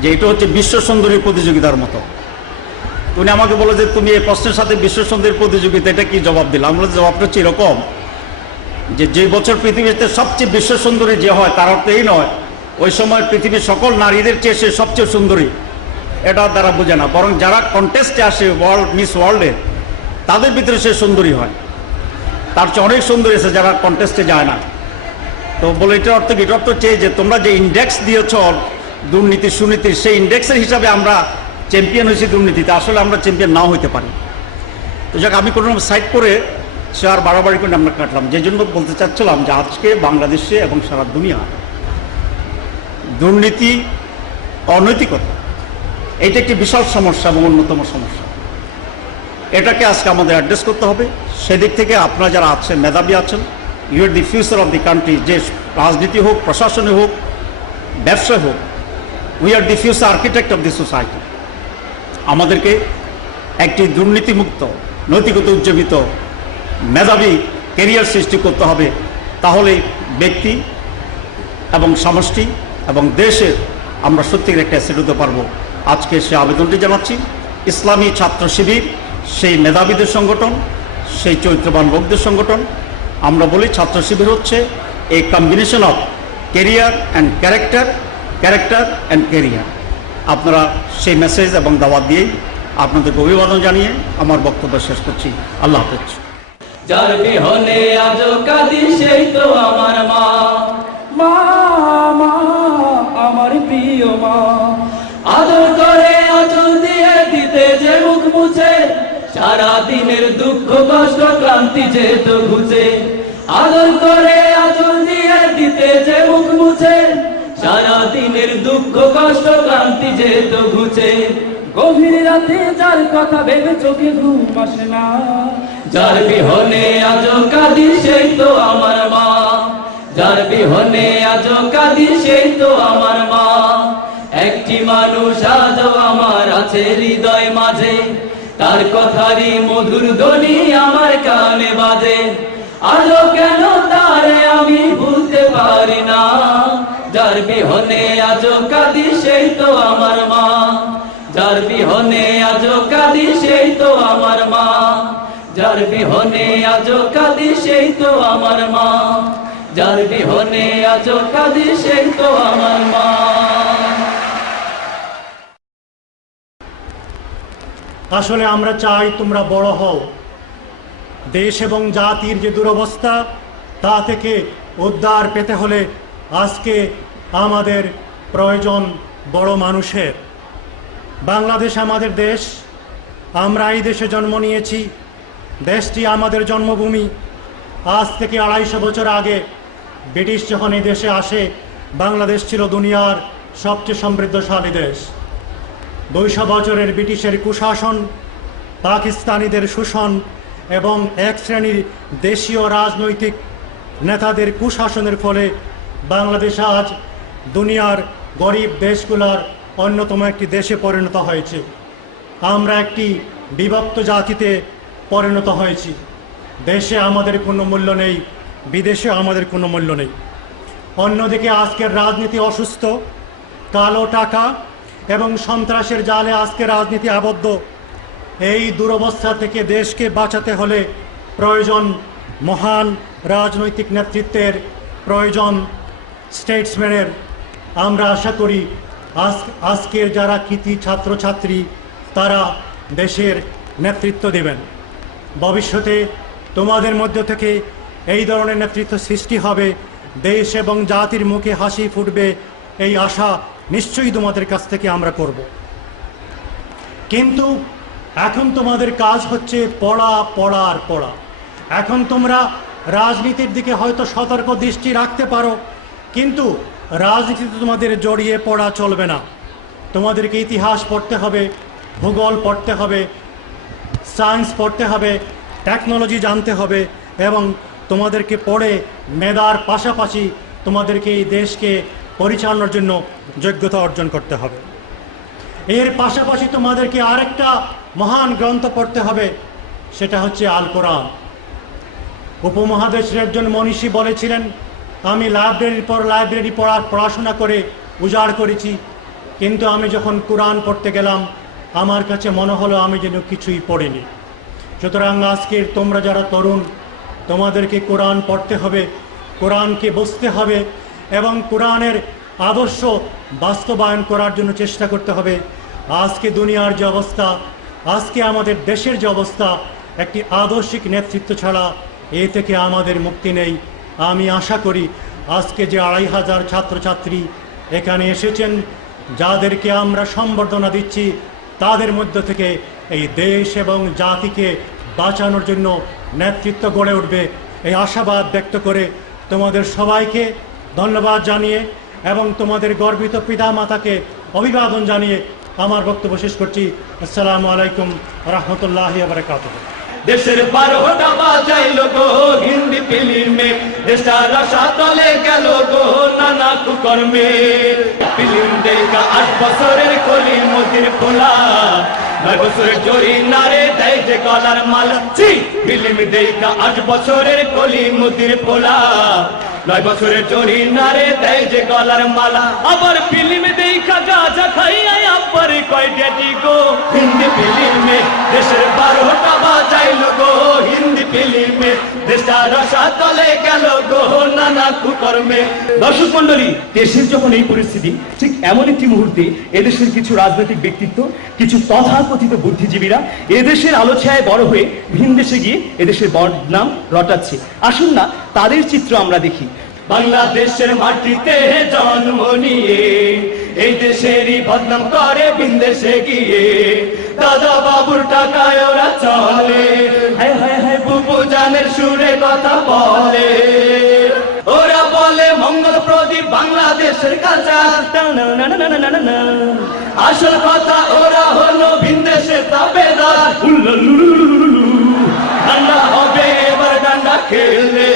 যে এটা হচ্ছে বিশ্ব সুন্দরী প্রতিযোগিতার মতো। উনি আমাকে বলে যে তুমি এই প্রশ্নের সাথে বিশ্ব সুন্দরী প্রতিযোগিতা, এটা কি জবাব দিলাম? আমরা জবাবটা হচ্ছে এরকম যে, যে বছর পৃথিবীতে সবচেয়ে বিশ্ব সুন্দরী যে হয়, তার অর্থ এই নয় ওই সময় পৃথিবীর সকল নারীদের চেয়ে সে সবচেয়ে সুন্দরী, এটা দ্বারা বোঝে না। বরং যারা কন্টেস্টে আসে মিস ওয়ার্ল্ডে, তাদের ভিতরে সে সুন্দরী হয়, তার চেয়ে অনেক সুন্দরী আছে যারা কন্টেস্টে যায় না। তো বলে এটার অর্থ কি? এটা অর্থ হচ্ছে যে তোমরা যে ইন্ডেক্স দিয়েছ দুর্নীতি সুনীতির, সেই ইন্ডেক্সের হিসাবে আমরা চ্যাম্পিয়ন হয়েছি দুর্নীতিতে, আসলে আমরা চ্যাম্পিয়ন নাও হতে পারি। তো যাক, আমি কোনো সাইড করে সে আর বাড়াবাড়ি করে আমরা কাটলাম। যে জন্য বলতে চাচ্ছিলাম যে আজকে বাংলাদেশে এবং সারা দুনিয়া দুর্নীতি, অনৈতিকতা, এইটা একটি বিশাল সমস্যা এবং অন্যতম সমস্যা। এটাকে আজকে আমাদের অ্যাড্রেস করতে হবে। সেদিক থেকে আপনারা যারা আছেন, মেধাবী আছেন, you are the future of the country. যে রাজনীতি হোক, প্রশাসনে হোক, ব্যবসায় হোক, we are the future architect of the society. আমাদেরকে একটি দুর্নীতিমুক্ত, নৈতিকতা উজ্জীবিত, মেধাবী কেরিয়ার সৃষ্টি করতে হবে। তাহলে ব্যক্তি এবং সমষ্টি এবং দেশের আমরা সত্যিকার একটা অ্যাসেট হতে পারবো। আজকে সে আবেদনটি জানাচ্ছি। ইসলামী ছাত্র শিবির সেই মেধাবীদের সংগঠন, সেই চরিত্রবান লোকদের সংগঠন। আমরা বলি ছাত্র শিবির হচ্ছে এই combination of carrier and character, character and career. আপনারা সেই মেসেজ এবং দাওয়াত দিয়েই আপনাদেরকে অভিবাদন জানিয়ে আমার বক্তব্য শেষ করছি। আল্লাহ হাফেজ। যার বিহনে আজ কাঁদি সেই তো আমার মা, মা মা আমার প্রিয় মা। আদর করে আঁচল দিয়ে দিতে যে মুখ মুছে, সারা দিনের দুঃখ কষ্ট ক্লান্তি যেত ঘুচে। আদর করে আঁচল দিয়ে দিতে যে মুখ মুছে, সারা দিনের দুঃখ কষ্ট ক্লান্তি যেত ঘুচে। গভীর রাতে যার কথা ভেবে চোখে ঘুম আসে না, যার বিহনে আজ কাঁদি সেই তো আমার মা। যার বিহনে আজ কাঁদি সেই তো আমার মা। একটি মানুষ আজও আমার আছে হৃদয় মাঝে, তার কথারই মধুর ধ্বনি আমার কানে বাজে। আজও কেন তারে আমি ভুলতে পারি না, যার বিহনে আজ কাঁদি সেই তো আমার মা। যার বিহনে আজ কাঁদি সেই তো আমার মা। যার বিহনে আজ কাঁদি সেই তো আমার মা। যার বিহনে আজ কাঁদি সেই তো আমার মা। আসলে আমরা চাই তোমরা বড় হও। দেশ এবং জাতির যে দুরবস্থা তা থেকে উদ্ধার পেতে হলে আজকে আমাদের প্রয়োজন বড় মানুষের। বাংলাদেশ আমাদের দেশ, আমরা এই দেশে জন্ম নিয়েছি, দেশটি আমাদের জন্মভূমি। আজ থেকে 250 বছর আগে ব্রিটিশ যখন এই দেশে আসে, বাংলাদেশ ছিল দুনিয়ার সবচেয়ে সমৃদ্ধশালী দেশ। 200 বছরের ব্রিটিশের কুশাসন, পাকিস্তানিদের শোষণ এবং এক শ্রেণীর দেশীয় রাজনৈতিক নেতাদের কুশাসনের ফলে বাংলাদেশ আজ দুনিয়ার গরিব দেশগুলোর অন্যতম একটি দেশে পরিণত হয়েছে। আমরা একটি বিভক্ত জাতিতে পরিণত হয়েছি। দেশে আমাদের কোনো মূল্য নেই, বিদেশে আমাদের কোনো মূল্য নেই। অন্যদিকে আজকের রাজনীতি অসুস্থ, কালো টাকা এবং সন্ত্রাসের জালে আজকে রাজনীতি আবদ্ধ। এই দুরবস্থা থেকে দেশকে বাঁচাতে হলে প্রয়োজন মহান রাজনৈতিক নেতৃত্বের, প্রয়োজন স্টেটসম্যানের। আমরা আশা করি আজকের যারা কৃতি ছাত্রছাত্রী তারা দেশের নেতৃত্ব দেবেন। ভবিষ্যতে তোমাদের মধ্য থেকে এই ধরনের নেতৃত্ব সৃষ্টি হবে, দেশ এবং জাতির মুখে হাসি ফুটবে, এই আশা নিশ্চয়ই তোমাদের কাছ থেকে আমরা করব। কিন্তু এখন তোমাদের কাজ হচ্ছে পড়া, পড়া আর পড়া। এখন তোমরা রাজনীতির দিকে হয়তো সতর্ক দৃষ্টি রাখতে পারো, কিন্তু রাজনীতিতে তোমাদের জড়িয়ে পড়া চলবে না। তোমাদেরকে ইতিহাস পড়তে হবে, ভূগোল পড়তে হবে, সায়েন্স পড়তে হবে, টেকনোলজি জানতে হবে এবং তোমাদেরকে পড়ে মেধার পাশাপাশি তোমাদেরকে এই দেশকে পরিচালনার জন্য যোগ্যতা অর্জন করতে হবে। এর পাশাপাশি তোমাদেরকে আরেকটা মহান গ্রন্থ পড়তে হবে, সেটা হচ্ছে আল কোরআন। উপমহাদেশের একজন মনীষী বলেছিলেন, আমি লাইব্রেরির পর লাইব্রেরি পড়াশোনা করে উজাড় করেছি, কিন্তু আমি যখন কোরআন পড়তে গেলাম আমার কাছে মনে হলো আমি যেন কিছুই পড়িনি। সুতরাং আজকের তোমরা যারা তরুণ, তোমাদেরকে কোরআন পড়তে হবে, কোরআনকে বুঝতে হবে এবং কোরআনের আদর্শ বাস্তবায়ন করার জন্য চেষ্টা করতে হবে। আজকে দুনিয়ার যে অবস্থা, আজকে আমাদের দেশের যে অবস্থা, একটি আদর্শিক নেতৃত্ব ছাড়া এ থেকে আমাদের মুক্তি নেই। আমি আশা করি আজকে যে 2500 ছাত্রছাত্রী এখানে এসেছেন, যাদেরকে আমরা সম্বর্ধনা দিচ্ছি, তাদের মধ্য থেকে এই দেশ এবং জাতিকে বাঁচানোর জন্য নেতৃত্ব গড়ে উঠবে, এই আশাবাদ ব্যক্ত করে তোমাদের সবাইকে ধন্যবাদ জানিয়ে এবং তোমাদের গর্বিত পিতা মাতাকে অভিবাদন জানিয়ে আমার বক্তব্য শেষ করছি। আসসালামু আলাইকুম রহমতুল্লাহি ওয়া বারাকাতুহু। দেশের 12টা বাজাইলো গো হিন্দি ফিল্মে, দেশটা রসা তলে গেল গো নানা কুকর্মে। ফিল্ম দেখা 8 বছরের কলি মতির পোলা, 9 বছরের জড়ি নারে দেয় যে গলার মালা। ফিল্ম দেখা 8 বছরের কলি মতির পোলা, 9 বছরের জড়ি নারে দেয় যে গলার মালা। আবার ফিল্ম দেখা যা খাই আবার কয় ডেটি গো হিন্দি ফিল্মে, দেশের 12টা বাজাইলো গো হিন্দি ফিল্মে, দেশটা রসা তলে গেল গো নানা কুকর্মে। দর্শক মন্ডলী, দেশের যখন এই পরিস্থিতি, ঠিক এমন একটি মুহূর্তে এদেশের কিছু রাজনৈতিক ব্যক্তিত্ব, কিছু তথাকথিত বুদ্ধিজীবীরা এদেশের আলোচনায় বড় হয়ে ভিন দেশে গিয়ে এদেশের বদনাম রটাচ্ছে। আসুন না তাদের চিত্র আমরা দেখি। বাংলাদেশের মাটিতে জন্ম নিয়ে এই দেশেরই বদনাম করে ভিন দেশে গিয়ে, দাদা বাবুর টাকায় ওরা চলে, হায় হায় হায় বুবু জানের সুরে কথা বলে। ওরা বলে মঙ্গল প্রদীপ বাংলাদেশের কাঁচা, আসল কথা ওরা হলো ভিন দেশের তাবেদার। ডান্ডা হবে এবার ডান্ডা খেলে,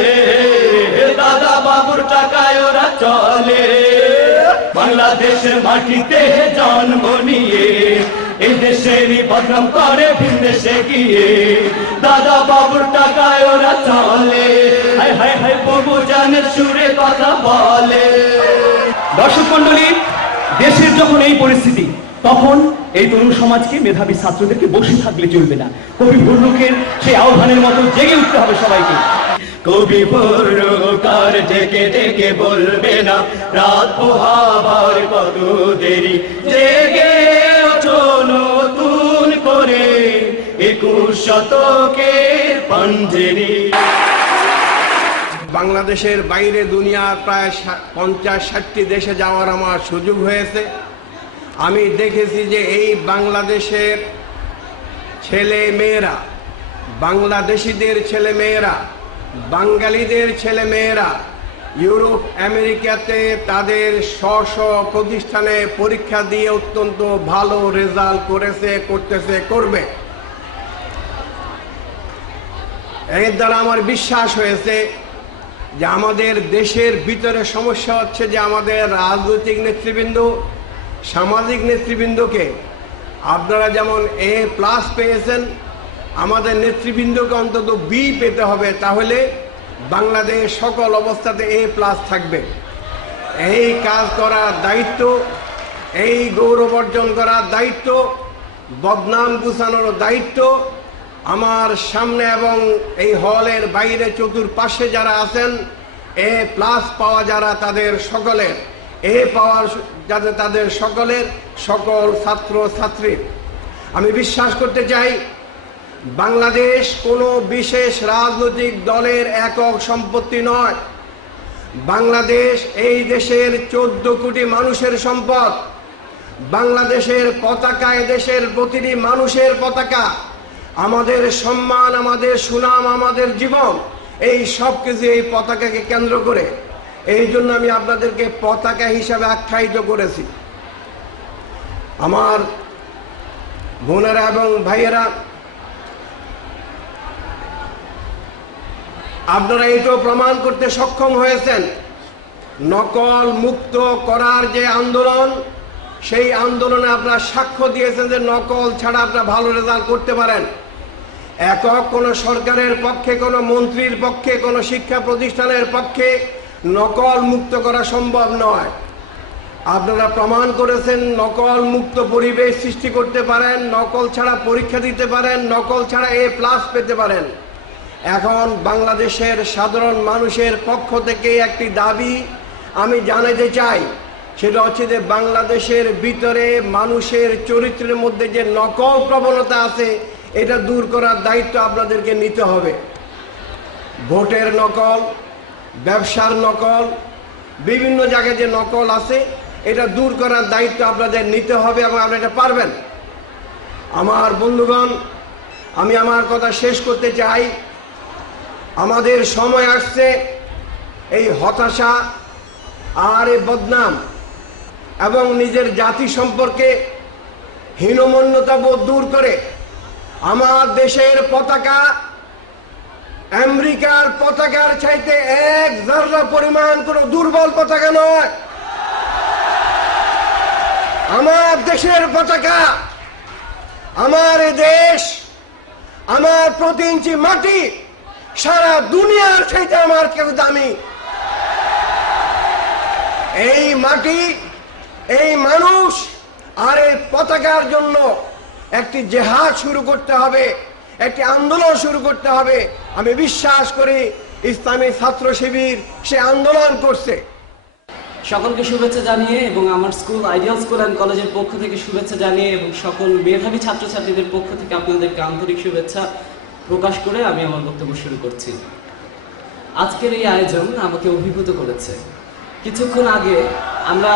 দাদা বাবুর টাকায় ওরা চলে। বাংলাদেশের মাটিতে জন্ম নিয়ে এই দেশেরই বদনাম করে ভিন দেশে গিয়ে, দাদা বাবুর টাকায় ওরা চলে, হায় হায় হায় বাবু জানের সুরে কথা বলে। দর্শক মন্ডলী, দেশের যখন এই পরিস্থিতি, তখন এই তরুণ সমাজকে, মেধাবী ছাত্রদেরকে বসে থাকলে চলবে না। কবি ভুল্লুকের সেই আহ্বানের মতো জেগে উঠতে হবে সবাইকে। কবি ভুল্লুকার ডেকে ডেকে বলবে না, রাত পোহাবার কত দেরি, জেগে ওঠো নতুন করে 21 শতকের পাঞ্জেরি। বাংলাদেশের বাইরে দুনিয়ার প্রায় 50-60টি দেশে যাওয়ার আমার সুযোগ হয়েছে। আমি দেখেছি যে এই বাংলাদেশের ছেলে মেয়েরা, বাংলাদেশিদের ছেলে মেয়েরা, বাঙালিদের ছেলে মেয়েরা ইউরোপ আমেরিকাতে তাদের স্ব প্রতিষ্ঠানে পরীক্ষা দিয়ে অত্যন্ত ভালো রেজাল্ট করেছে, করতেছে, করবে। এর দ্বারা আমার বিশ্বাস হয়েছে যে আমাদের দেশের ভিতরে সমস্যা হচ্ছে যে আমাদের রাজনৈতিক নেতৃবৃন্দ, সামাজিক নেতৃবৃন্দকে আপনারা যেমন A+ পেয়েছেন, আমাদের নেতৃবৃন্দকে অন্তত B পেতে হবে, তাহলে বাংলাদেশ সকল অবস্থাতে A+ থাকবে। এই কাজ করার দায়িত্ব, এই গৌরব অর্জন করার দায়িত্ব, বদনাম গুছানোর দায়িত্ব আমার সামনে এবং এই হলের বাইরে চতুর্পাশে যারা আছেন, A+ পাওয়া যারা, তাদের সকলের, A পাওয়ার যাতে তাদের সকলের, সকল ছাত্র ছাত্রীর। আমি বিশ্বাস করতে চাই বাংলাদেশ কোনো বিশেষ রাজনৈতিক দলের একক সম্পত্তি নয়। বাংলাদেশ এই দেশের 14 কোটি মানুষের সম্পদ। বাংলাদেশের পতাকা এদেশের প্রতিটি মানুষের পতাকা। আমাদের সম্মান, আমাদের সুনাম, আমাদের জীবন, এই সব কিছু এই পতাকাকে কেন্দ্র করে। এই জন্য আমি আপনাদেরকে পতাকা হিসাবে আখ্যায়িত করেছি। আমার বোনেরা এবং ভাইয়েরা, আপনারা এটাও প্রমাণ করতে সক্ষম হয়েছেন, নকল মুক্ত করার যে আন্দোলন, সেই আন্দোলনে আপনারা সাক্ষ্য দিয়েছেন যে নকল ছাড়া আপনারা ভালো রেজাল্ট করতে পারেন। একক কোনো সরকারের পক্ষে, কোনো মন্ত্রীর পক্ষে, কোনো শিক্ষা প্রতিষ্ঠানের পক্ষে নকল মুক্ত করা সম্ভব নয়। আপনারা প্রমাণ করেছেন নকল মুক্ত পরিবেশ সৃষ্টি করতে পারেন, নকল ছাড়া পরীক্ষা দিতে পারেন, নকল ছাড়া A+ পেতে পারেন। এখন বাংলাদেশের সাধারণ মানুষের পক্ষ থেকে একটি দাবি আমি জানাতে চাই, সেটা হচ্ছে যে বাংলাদেশের ভিতরে মানুষের চরিত্রের মধ্যে যে নকল প্রবণতা আছে, এটা দূর করার দায়িত্ব আপনাদেরকে নিতে হবে। ভোটের নকল, ব্যবসার নকল, বিভিন্ন জায়গায় যে নকল আছে, এটা দূর করার দায়িত্ব আপনাদের নিতে হবে এবং আপনারা এটা পারবেন। আমার বন্ধুগণ, আমি আমার কথা শেষ করতে চাই। আমাদের সময় আসছে এই হতাশা আর এই বদনাম এবং নিজের জাতি সম্পর্কে হীনমন্যতা বোধ দূর করে আমার দেশের পতাকা আমেরিকার পতাকার চাইতে 1 জাররা পরিমাণ কোনো দুর্বল পতাকা নয়। আমার দেশের পতাকা, আমার দেশ, আমার প্রতি ইঞ্চি মাটি সারা দুনিয়ার চাইতে আমার কাছে দামি। এই মাটি, এই মানুষ আর এই পতাকার জন্য একটি জেহাদ শুরু করতে হবে, একটি আন্দোলন শুরু করতে হবে। আমি বিশ্বাস করি ইসলামী ছাত্র শিবির সে আন্দোলন করছে। সকলকে শুভেচ্ছা জানিয়ে এবং আমার স্কুল আইডিয়াল স্কুল অ্যান্ড কলেজের পক্ষ থেকে শুভেচ্ছা জানিয়ে এবং সকল মেধাবী ছাত্রছাত্রীদের পক্ষ থেকে আপনাদেরকে আন্তরিক শুভেচ্ছা প্রকাশ করে আমি আমার বক্তব্য শুরু করছি। আজকের এই আয়োজন আমাকে অভিভূত করেছে। কিছুক্ষণ আগে আমরা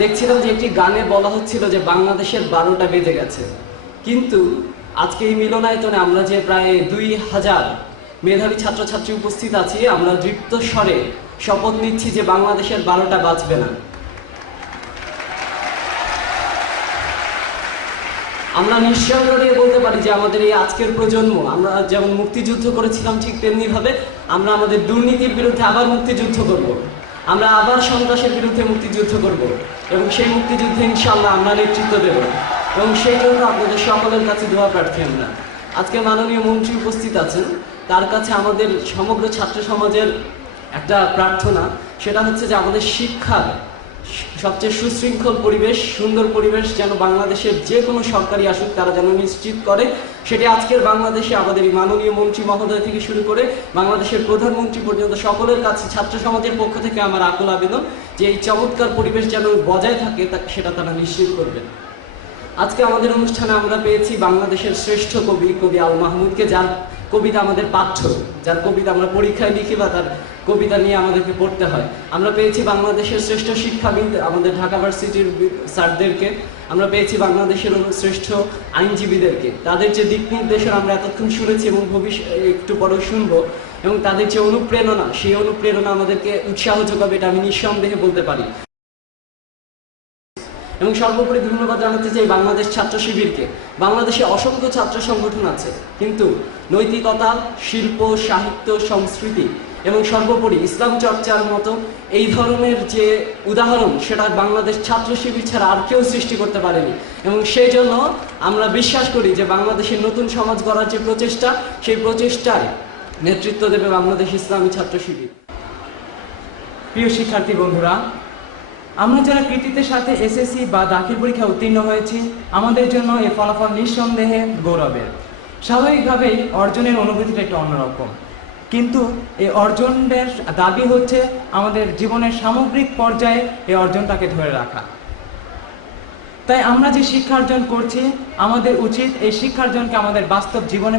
দেখছিলাম যে একটি গানে বলা হচ্ছিল যে বাংলাদেশের 12টা বেজে গেছে, কিন্তু আজকে এই মিলনায়তনে আমরা যে প্রায় 2000 মেধাবী ছাত্রছাত্রী উপস্থিত আছি, আমরা দৃপ্ত স্বরে শপথ নিচ্ছি যে বাংলাদেশের 12টা বাজবে না। আমরা নিশ্চয় দিয়ে বলতে পারি যে আমাদের এই আজকের প্রজন্ম, আমরা যেমন মুক্তিযুদ্ধ করেছিলাম ঠিক তেমনি ভাবে আমরা আমাদের দুর্নীতির বিরুদ্ধে আবার মুক্তিযুদ্ধ করব। আমরা আবার সন্ত্রাসের বিরুদ্ধে মুক্তিযুদ্ধ করব এবং সেই মুক্তিযুদ্ধে ইনশাআল্লাহ আমরা নেতৃত্ব দেব এবং সেই জন্য আপনাদের সকলের কাছে দোয়া প্রার্থী। আমরা আজকে মাননীয় মন্ত্রী উপস্থিত আছেন, তার কাছে আমাদের সমগ্র ছাত্র সমাজের একটা প্রার্থনা, সেটা হচ্ছে যে আমাদের শিক্ষার সবচেয়ে সুশৃঙ্খল পরিবেশ, সুন্দর পরিবেশ যেন বাংলাদেশের যে কোনো সরকারি আসুক তারা যেন নিশ্চিত করে। সেটি আজকের বাংলাদেশে আমাদের এই মাননীয় মন্ত্রী মহোদয় থেকে শুরু করে বাংলাদেশের প্রধানমন্ত্রী পর্যন্ত সকলের কাছে ছাত্র সমাজের পক্ষ থেকে আমার আকুল আবেদন যে এই চমৎকার পরিবেশ যেন বজায় থাকে, সেটা তারা নিশ্চিত করবেন। আজকে আমাদের অনুষ্ঠানে আমরা পেয়েছি বাংলাদেশের শ্রেষ্ঠ কবি কবি আল মাহমুদকে, যার কবিতা আমাদের পাঠ্য, যার কবিতা আমরা পরীক্ষায় লিখি বা তার কবিতা নিয়ে আমাদেরকে পড়তে হয়। আমরা পেয়েছি বাংলাদেশের শ্রেষ্ঠ শিক্ষাবিদ আমাদের ঢাকা ভার্সিটির স্যারদেরকে, আমরা পেয়েছি বাংলাদেশের শ্রেষ্ঠ আইনজীবীদেরকে। তাদের যে দিক নির্দেশনা আমরা এতক্ষণ শুনেছি এবং ভবিষ্যতে একটু পরে শুনবো, এবং তাদের যে অনুপ্রেরণা, সেই অনুপ্রেরণা আমাদেরকে উৎসাহ যোগাবে, এটা আমি নিঃসন্দেহে বলতে পারি। এবং সর্বোপরি ধন্যবাদ জানাতে চাই বাংলাদেশ ছাত্র শিবিরকে। বাংলাদেশে অসংখ্য ছাত্র সংগঠন আছে, কিন্তু নৈতিকতা, শিল্প, সাহিত্য, সংস্কৃতি এবং সর্বোপরি ইসলাম চর্চার মতো এই ধরনের যে উদাহরণ, সেটা বাংলাদেশ ছাত্র শিবির ছাড়া আর কেউ সৃষ্টি করতে পারেনি। এবং সেই জন্য আমরা বিশ্বাস করি যে বাংলাদেশের নতুন সমাজ গড়ার যে প্রচেষ্টা, সেই প্রচেষ্টায় নেতৃত্ব দেবে বাংলাদেশ ইসলামী ছাত্র শিবির। প্রিয় শিক্ষার্থী বন্ধুরা, আমরা যারা কৃতিত্বের সাথে এসএসসি বা দাখিল পরীক্ষা উত্তীর্ণ হয়েছি, আমাদের জন্য এই ফলাফল নিঃসন্দেহে গৌরবের। স্বাভাবিকভাবেই অর্জনের অনুভূতিটা একটু অন্যরকম, কিন্তু এই অর্জনের দাবি হচ্ছে আমাদের জীবনের সামগ্রিক পর্যায়ে এই অর্জনটাকে ধরে রাখা। তাই আমরা যে শিক্ষার্জন করছি, আমাদের উচিত এই শিক্ষার্জনকে আমাদের বাস্তব জীবনে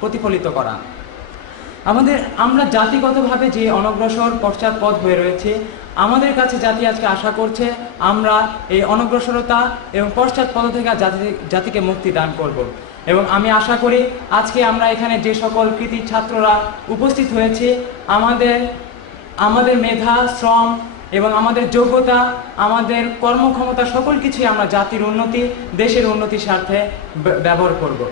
প্রতিফলিত করা। আমরা জাতিগতভাবে যে অনগ্রসর পশ্চাৎপদ হয়ে রয়েছে, আমাদের কাছে জাতি আজকে আশা করছে আমরা এই অনগ্রসরতা এবং পশ্চাৎপদ থেকে জাতিকে মুক্তি দান করব। এবং আমি আশা করি আজকে আমরা এখানে যে সকল কৃতি ছাত্ররা উপস্থিত হয়েছে, আমাদের মেধা, শ্রম এবং আমাদের যোগ্যতা, আমাদের কর্মক্ষমতা সকল কিছুই আমরা জাতির উন্নতি, দেশের উন্নতির স্বার্থে ব্যবহার করব।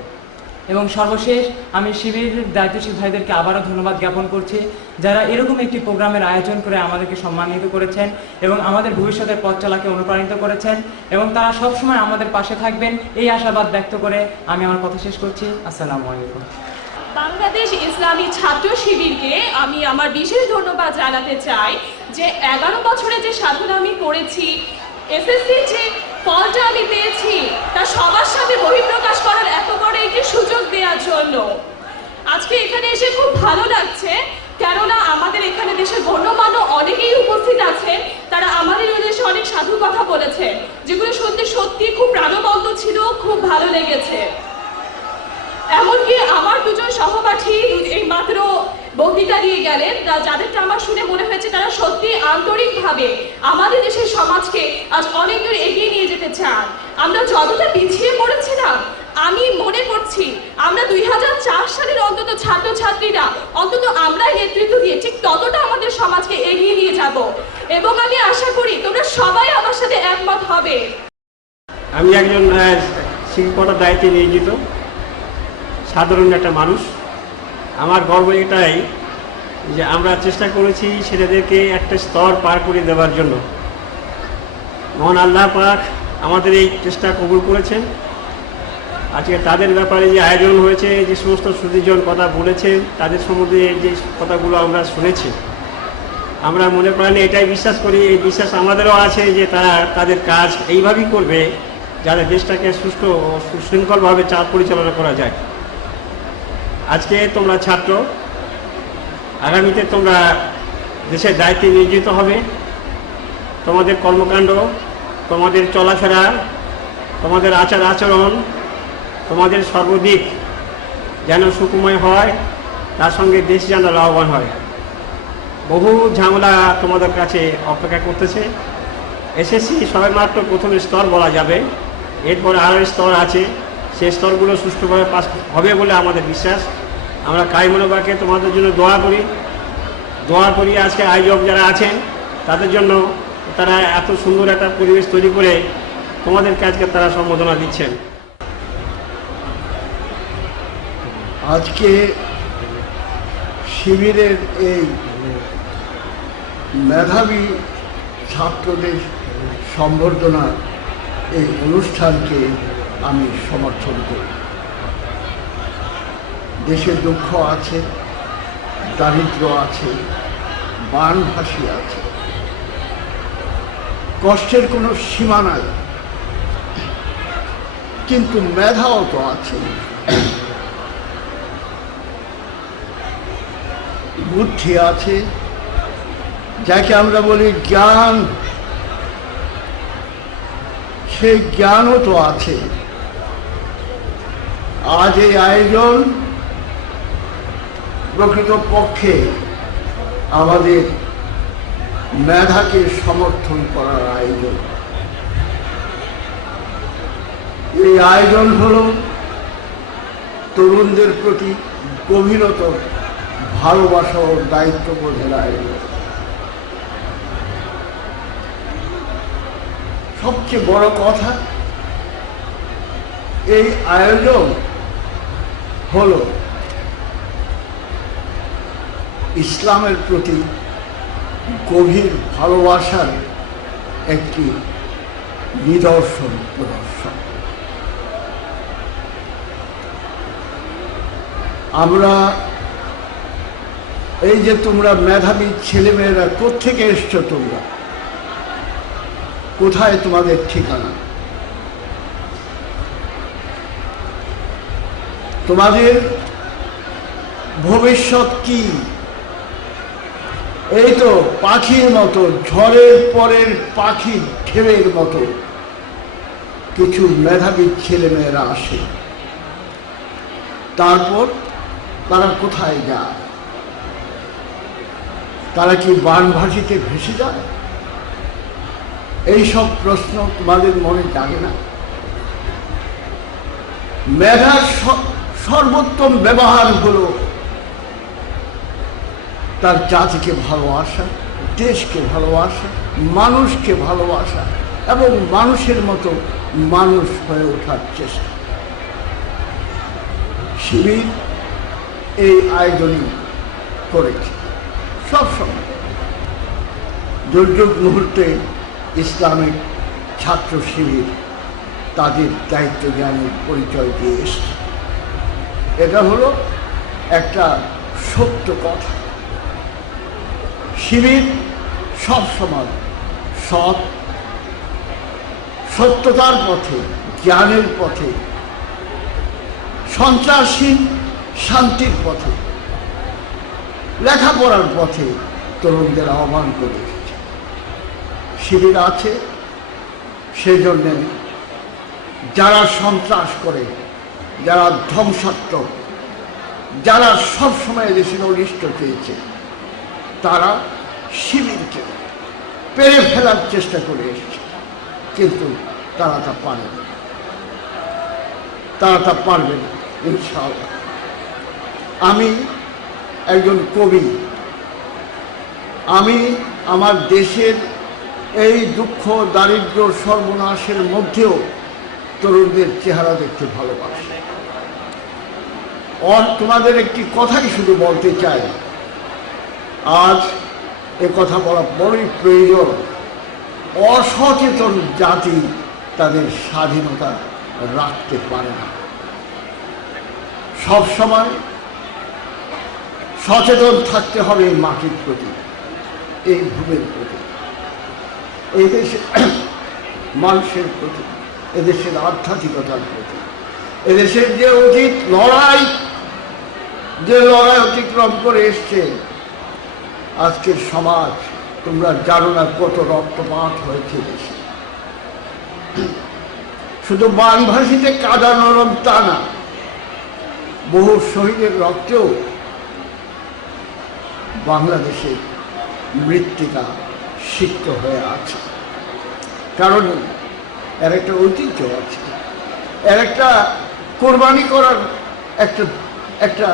এবং সর্বশেষ আমি শিবিরের দায়িত্বশীল ভাইদেরকে আবারও ধন্যবাদ জ্ঞাপন করছি, যারা এরকম একটি প্রোগ্রামের আয়োজন করে আমাদেরকে সম্মানিত করেছেন এবং আমাদের ভবিষ্যতের পথ চলাকে অনুপ্রাণিত করেছেন, এবং তারা সবসময় আমাদের পাশে থাকবেন এই আশাবাদ ব্যক্ত করে আমি আমার কথা শেষ করছি। আসসালামু আলাইকুম। বাংলাদেশ ইসলামী ছাত্র শিবিরকে আমি আমার বিশেষ ধন্যবাদ জানাতে চাই যে 11 বছরে যে সাধনা আমি করেছি, এসএসসির যে ফলটা আমি পেয়েছি, তা সবার সাথে বহিঃপ্রকাশ করার এত বড় একটি সুযোগ দেওয়ার জন্য আজকে এখানে এসে খুব ভালো লাগছে। কেননা আমাদের এখানে দেশের গণ্যমান্য অনেকেই উপস্থিত আছেন, তারা আমাদের দেশে অনেক সাধু কথা বলেছেন, যেগুলো সত্যি খুব প্রাণবন্ত ছিল, খুব ভালো লেগেছে। এমনকি আমার দুজন সহপাঠী এই মাত্র বক্তৃতা দিয়ে গেলেন, যাদেরটা আমার শুনে মনে হয়েছে তারা সত্যি আন্তরিকভাবে আমাদের দেশের সমাজকে আজ অনেক দূর এগিয়ে নিয়ে যেতে চান। আমরা যতটা পিছিয়ে পড়েছিলাম, আমি মনে করছি আমরা 2004 সালের অন্তত ছাত্রছাত্রীরা অন্তত আমরাই নেতৃত্ব দিয়ে ঠিক ততটা আমাদের সমাজকে এগিয়ে নিয়ে যাব, এবং আমি আশা করি তোমরা সবাই আমার সাথে একমত হবে। আমি একজন শিক্ষকতার দায়িত্বে নিয়োজিত সাধারণ একটা মানুষ। আমার গর্ব এটাই যে আমরা চেষ্টা করেছি ছেলেদেরকে একটা স্তর পার করে দেওয়ার জন্য। মহান আল্লাহ পাক আমাদের এই চেষ্টা কবুল করেছেন। আজকে তাদের ব্যাপারে যে আয়োজন হয়েছে, যে সমস্ত সুদীজন কথা বলেছেন, তাদের সম্বন্ধে যে কথাগুলো আমরা শুনেছি, আমরা মনে প্রাণে এটাই বিশ্বাস করি, এই বিশ্বাস আমাদেরও আছে যে তারা তাদের কাজ এইভাবেই করবে যাতে দেশটাকে সুষ্ঠু ও সুশৃঙ্খলভাবে পরিচালনা করা যায়। আজকে তোমরা ছাত্র, আগামীতে তোমরা দেশের দায়িত্বে নিয়োজিত হবে। তোমাদের কর্মকাণ্ড, তোমাদের চলাফেরা, তোমাদের আচার আচরণ, তোমাদের সর্বদিক যেন সুখময় হয়, তার সঙ্গে দেশ যেন লাভবান হয়। বহু ঝামেলা তোমাদের কাছে অপেক্ষা করতেছে। এসএসসি সবেমাত্র প্রথম স্তর বলা যাবে, এরপর আরও স্তর আছে, সেই স্তরগুলো সুষ্ঠুভাবে পাস হবে বলে আমাদের বিশ্বাস। আমরা কায়মনোবাকে তোমাদের জন্য দোয়া করি। আজকে আয়োজক যারা আছেন তাদের জন্য, তারা এত সুন্দর একটা পরিবেশ তৈরি করে তোমাদেরকে আজকে তারা সম্বোধনা দিচ্ছেন। আজকে শিবিরের এই মেধাবী ছাত্রদের সম্বর্ধনার এই অনুষ্ঠানকে আমি সমর্থন করি। দেশে দুঃখ আছে, দারিদ্র আছে, বানভাসী আছে, কষ্টের কোনো সীমা নাই, কিন্তু মেধাও তো আছে, বুদ্ধি আছে, যাকে আমরা বলি জ্ঞান, সেই জ্ঞানও তো আছে। আজ এই আয়োজন প্রকৃতপক্ষে আমাদের মেধাকে সমর্থন করার আয়োজন। এই আয়োজন হল তরুণদের প্রতি গভীরতর ভালোবাসা ও দায়িত্ববোধের আয়োজন। সবচেয়ে বড় কথা, এই আয়োজন হল ইসলামের প্রতি গভীর ভালোবাসার একটি নিদর্শন, প্রদর্শন। আমরা এই যে তোমরা মেধাবী ছেলেমেয়েরা কোত্থেকে এসছো, তোমরা কোথায় তোমাদের ঠিকানা, তোমাদের ভবিষ্যৎ কি? এই তো পাখির মতো, ঝড়ের পরের পাখি ঢেউয়ের মতো কিছু মেধাবী ছেলেমেয়েরা আসে, তারপর তারা কোথায় যায়? তারা কি বানভাসিতে ভেসে যায়? এইসব প্রশ্ন তোমাদের মনে জাগে না? মেধার সর্বোত্তম ব্যবহার হলো তার জাতিকে ভালোবাসা, দেশকে ভালোবাসা, মানুষকে ভালোবাসা এবং মানুষের মতো মানুষ হয়ে ওঠার চেষ্টা। শিবির এই আয়োজনই করেছে সবসময়। দুর্যোগ মুহূর্তে ইসলামিক ছাত্র শিবির তাদের দায়িত্ব জ্ঞানের পরিচয় দিয়ে এসছে। এটা হলো একটা সত্য কথা। শিবির সবসময় সৎ, সত্যতার পথে, জ্ঞানের পথে, সন্ত্রাসহীন শান্তির পথে, লেখাপড়ার পথে তরুণদের আহ্বান করে এসেছে। শিবির আছে সেজন্য যারা সন্ত্রাস করে, যারা ধ্বংসাত্মক, যারা সবসময় দেশের অনিষ্ট চেয়েছে, তারা শিবিরকে পেরে ফেলার চেষ্টা করে এসেছে, কিন্তু তারা তা পারে না, তারা তা পারবে না ইনশাআল্লাহ। আমি একজন কবি, আমি আমার দেশের এই দুঃখ, দারিদ্র, সর্বনাশের মধ্যেও তরুণদের চেহারা দেখতে ভালোবাসি। তোমাদের একটি কথাই শুধু বলতে চাই, আজ এ কথা বলা বড়ই প্রয়োজন। অসচেতন জাতি তাদের স্বাধীনতা রাখতে পারে না। সব সময় সচেতন থাকতে হবে এই মাটির প্রতি, এই ভূমির প্রতি, এই দেশের মানুষের প্রতি, এদেশের আধ্যাত্মিকতার প্রতি, এদেশের যে অতীত লড়াই, যে লড়াই অতিক্রম করে এসছে, আজকের সমাজ তোমরা জানো না কত রক্তপাত হয়েছে দেশে। শুধু বানভাসিতে কাদা নরম তা না, বহু শহীদের রক্তেও বাংলাদেশের মৃত্তিকা সিক্ত হয়ে আছে। কারণ এর একটা ঐতিহ্য আছে, এর একটা কোরবানি করার একটা একটা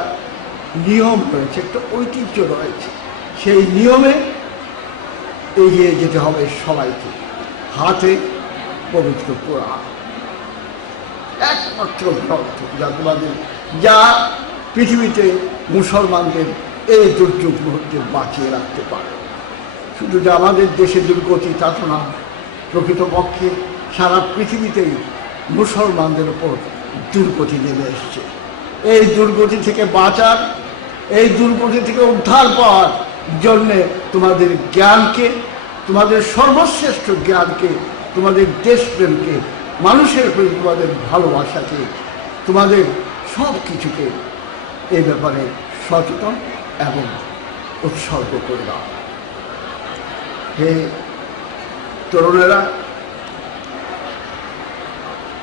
নিয়ম রয়েছে, একটা ঐতিহ্য রয়েছে। সেই নিয়মে এগিয়ে যেতে হবে সবাইকে। হাতে পবিত্র কোরআন, একমাত্র গ্রন্থ যা পৃথিবীতে মুসলমানদের এই দুর্যোগ মুহূর্তে বাঁচিয়ে রাখতে পারে। শুধু যে আমাদের দেশে দুর্গতি তা তো না, প্রকৃতপক্ষে সারা পৃথিবীতেই মুসলমানদের উপর দুর্গতি নেমে এসছে। এই দুর্গতি থেকে বাঁচার, এই দুর্গতি থেকে উদ্ধার পাওয়ার জন্যে তোমাদের জ্ঞানকে, তোমাদের সর্বশ্রেষ্ঠ জ্ঞানকে, তোমাদের দেশপ্রেমকে, মানুষের প্রতি তোমাদের ভালোবাসাকে, তোমাদের সব কিছুকে এই ব্যাপারে সচেতন এবং উৎসর্গ করে দাও। হে তরুণেরা,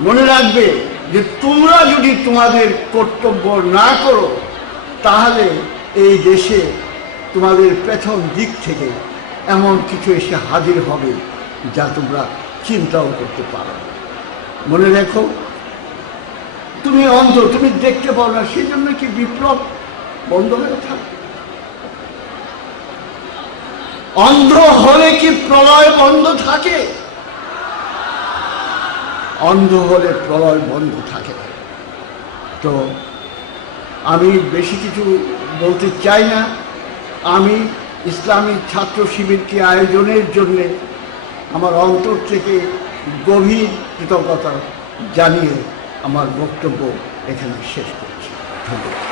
মনে রাখবে যে তোমরা যদি তোমাদের কর্তব্য না করো তাহলে এই দেশে তোমাদের পেছন দিক থেকে এমন কিছু এসে হাজির হবে যা তোমরা চিন্তাও করতে পারো। মনে রেখো, তুমি অন্ধ, তুমি দেখতে পাও না, সেই জন্য কি বিপ্লব বন্ধ হয়ে থাকে? অন্ধ হলে কি প্রলয় বন্ধ থাকে? অন্ধ হলে প্রলয় বন্ধ থাকে। তো আমি বেশি কিছু বলতে চাই না। আমি ইসলামী ছাত্র শিবিরকে আয়োজনের জন্যে আমার অন্তর থেকে গভীর কৃতজ্ঞতা জানিয়ে আমার বক্তব্য এখানে শেষ করছি। ধন্যবাদ।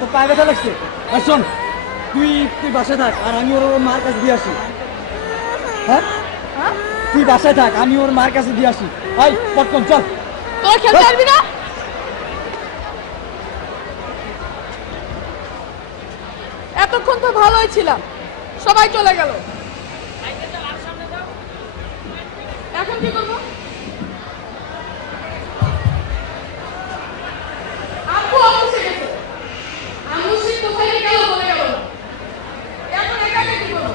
তো পায়ে ব্যথা লাগছে। শোন, তুই বাসায় থাক আর আমি ওর মার কাছে দিয়ে আসি। হ্যাঁ, তুই বাসায় থাক, আমি ওর মার কাছে দিয়ে আসি। ভাই পটকন চল। তোরা খেলতে পারবি না? এতক্ষণ তো ভালোই ছিলাম, সবাই চলে গেল, এখন কি করবো? আপু অফিসে গেছে, আমি কোথায় গেল বলে গেল না, এখন একা একা কি করবো?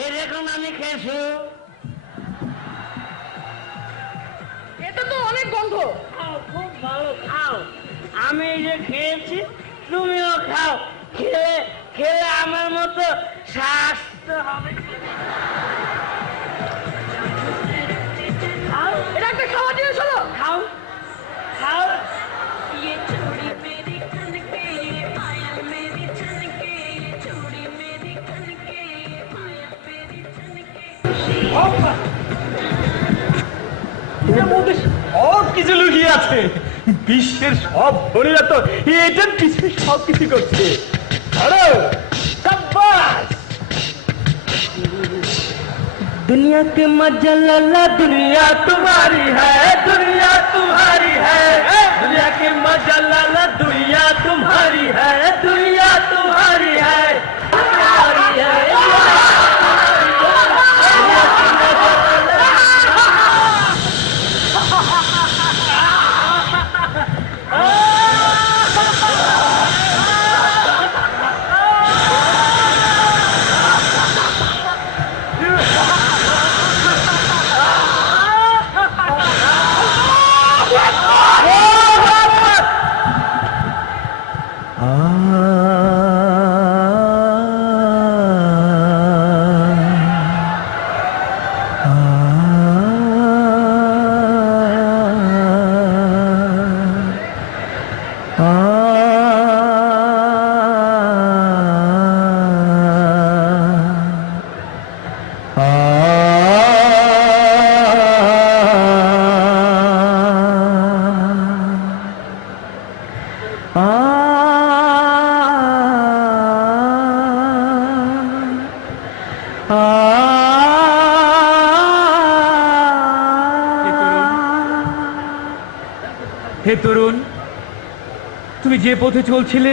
এই দেখুন আমি খেয়েছি। এটা তো অনেক গন্ধ। খুব ভালো, খাও। আমি যে খেয়েছি তুমিও খাও, খেলে খেলে আমার মতো স্বাস্থ্য হবে। এটা একটা খাওয়া জিনিস হলো। খাও খাও। এর মধ্যে সব কিছু লুকিয়ে আছে। বিশ্বের সব ধনীরা তো এটার পিছনে সব কিছু করছে। दुनिया के मजा लाला दुनिया तुम्हारी है, दुनिया तुम्हारी है। दुनिया के मजा लाला दुनिया तुम्हारी है, दुनिया तुम्हारी है, तुम्हारी है। হে তরুণ, তুমি যে পথে চলছিলে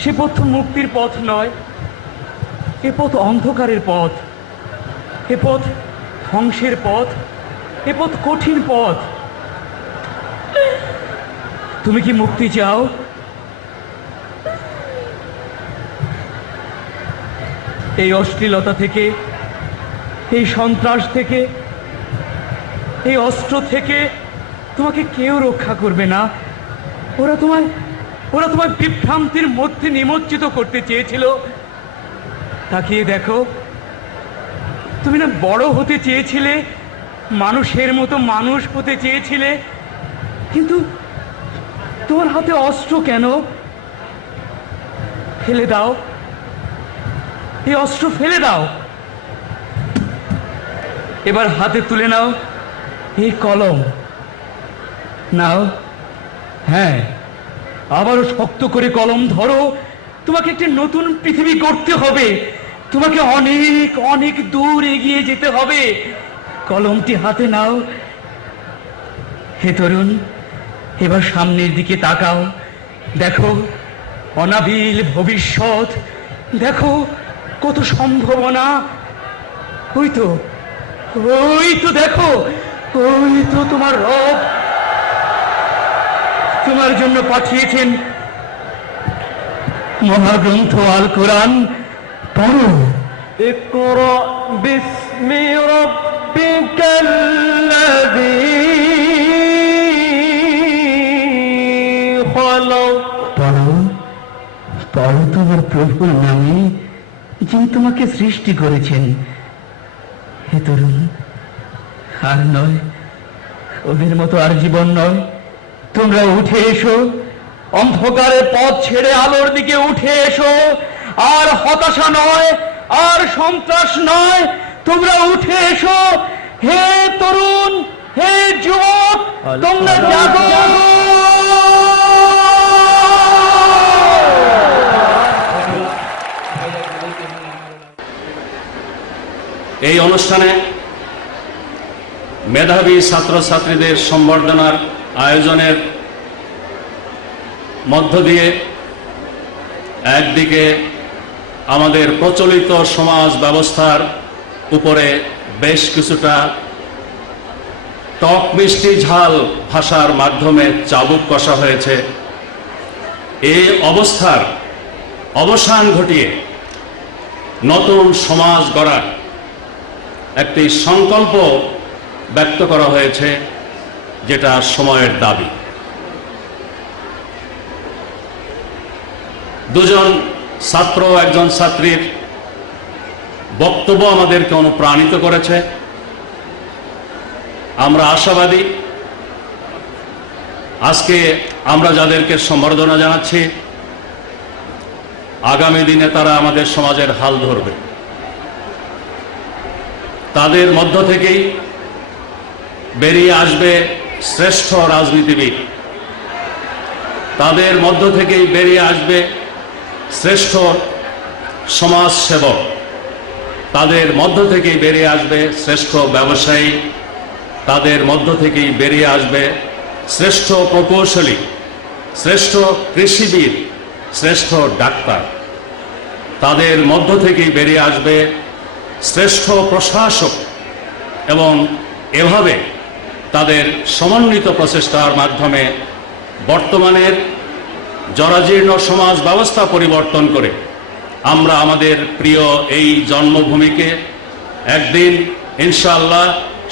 সে পথ মুক্তির পথ নয়, এ পথ অন্ধকারের পথ, এ পথ ধ্বংসের পথ, এ পথ কঠিন পথ। তুমি কি মুক্তি চাও? এই অশ্লীলতা থেকে, এই সন্ত্রাস থেকে, এই অস্ত্র থেকে তোমাকে কেউ রক্ষা করবে না। ওরা তোমায় বিভ্রান্তির মধ্যে নিমজ্জিত করতে চেয়েছিল। তাকিয়ে দেখো, তুমি না বড় হতে চেয়েছিলে, মানুষের মতো মানুষ হতে চেয়েছিলে, কিন্তু তোমার হাতে অস্ত্র কেন? ফেলে দাও, এই অস্ত্র ফেলে দাও। এবার হাতে তুলে নাও এই কলম, নাও। হ্যাঁ, আবারও শক্ত করে কলম ধরো। তোমাকে একটি নতুন পৃথিবী গড়তে হবে, তোমাকে অনেক অনেক দূর এগিয়ে যেতে হবে। কলমটি হাতে নাও। হে তরুণ, এবার সামনের দিকে তাকাও। দেখো অনাবিল ভবিষ্যৎ, দেখো কত সম্ভাবনা। ওই তো দেখো, ওই তো তোমার রব তোমার জন্য পাঠিয়েছেন মহাগ্রন্থ আল কোরআন। পড়ো। ইকরা বিসমি রাব্বিকাল্লাযী খালাক। পড়ো, পড়ো তোমার প্রভুর নামে যিনি তোমাকে সৃষ্টি করেছেন। হে তরুণ, আর নয়, ওদের মতো আর জীবন নয়। তোমরা উঠে এসো, অন্ধকারের পথ ছেড়ে আলোর দিকে উঠে এসো। আর হতাশা নয়, আর সন্ত্রাস নয়, তোমরা উঠে এসো। হে তরুণ, হে যুবক, তোমরা জাগো। এই অনুষ্ঠানে মেধাবী ছাত্রছাত্রীদের সম্বর্ধনার আয়োজনের মধ্য দিয়ে একদিকে আমাদের প্রচলিত সমাজ ব্যবস্থার উপরে বেশ কিছুটা টক মিষ্টি ঝাল ভাষার মাধ্যমে চাবুক কষা হয়েছে। এই অবস্থার অবসান ঘটিয়ে নতুন সমাজ গড়ার একটি সংকল্প ব্যক্ত করা হয়েছে, যেটা সময়ের দাবি। দুজন ছাত্র, একজন ছাত্রীর বক্তব্য আমাদেরকে অনুপ্রাণিত করেছে। আমরা আশাবাদী আজকে আমরা যাদেরকে সম্বর্ধনা জানাচ্ছি, আগামী দিনে তারা আমাদের সমাজের হাল ধরবে। তাদের মধ্য থেকেই বেরিয়ে আসবে শ্রেষ্ঠ রাজনীতিবিদ, তাদের মধ্য থেকেই বেরিয়ে আসবে শ্রেষ্ঠ সমাজসেবক, তাদের মধ্য থেকেই বেরিয়ে আসবে শ্রেষ্ঠ ব্যবসায়ী, তাদের মধ্য থেকেই বেরিয়ে আসবে শ্রেষ্ঠ প্রকৌশলী, শ্রেষ্ঠ কৃষিবিদ, শ্রেষ্ঠ ডাক্তার, তাদের মধ্য থেকেই বেরিয়ে আসবে শ্রেষ্ঠ প্রশাসক। এবং এভাবে তাদের সমন্বিত প্রচেষ্টার মাধ্যমে বর্তমানের জরাজীর্ণ সমাজ ব্যবস্থা পরিবর্তন করে আমরা আমাদের প্রিয় এই জন্মভূমিকে একদিন ইনশাআল্লাহ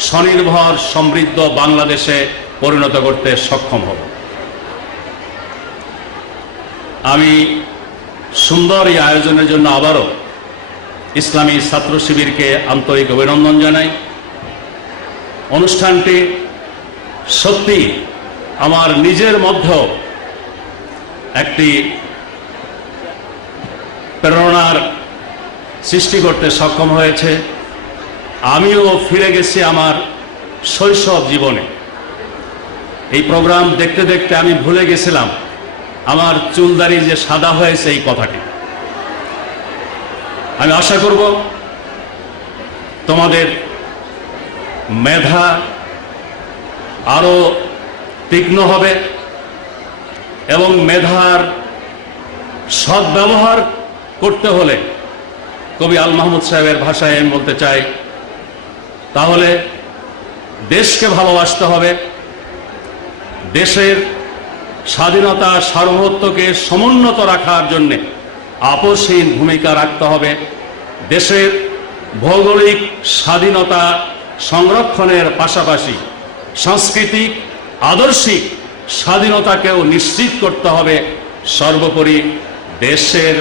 স্বনির্ভর সমৃদ্ধ বাংলাদেশে পরিণত করতে সক্ষম হব। আমি সুন্দর এই আয়োজনের জন্য আবারও ইসলামী ছাত্র শিবিরকে আন্তরিক অভিনন্দন জানাই। অনুষ্ঠানটি সত্যি আমার নিজের মধ্যেও একটি প্রেরণার সৃষ্টি করতে সক্ষম হয়েছে। আমিও ফিরে গেছি আমার শৈশব জীবনে। এই প্রোগ্রাম দেখতে দেখতে আমি ভুলে গেছিলাম আমার চুলদাড়ি যে সাদা হয়েছে এই কথাটি। আমি আশা করব তোমাদের মেধা আরো তীক্ষ্ণ হবে এবং মেধার সদ্ব্যবহার করতে হলে কবি আল মাহমুদ সাহেবের ভাষায় আমি বলতে চাই, তাহলে দেশকে ভালোবাসতে হবে, দেশের স্বাধীনতা সার্বভৌমত্বকে সমুন্নত রাখার জন্য আপোষহীন ভূমিকা রাখতে হবে, দেশের ভৌগোলিক স্বাধীনতা সংরক্ষণের পাশাপাশি সাংস্কৃতিক আদর্শিক স্বাধীনতাকেও নিশ্চিত করতে হবে। সর্বোপরি দেশের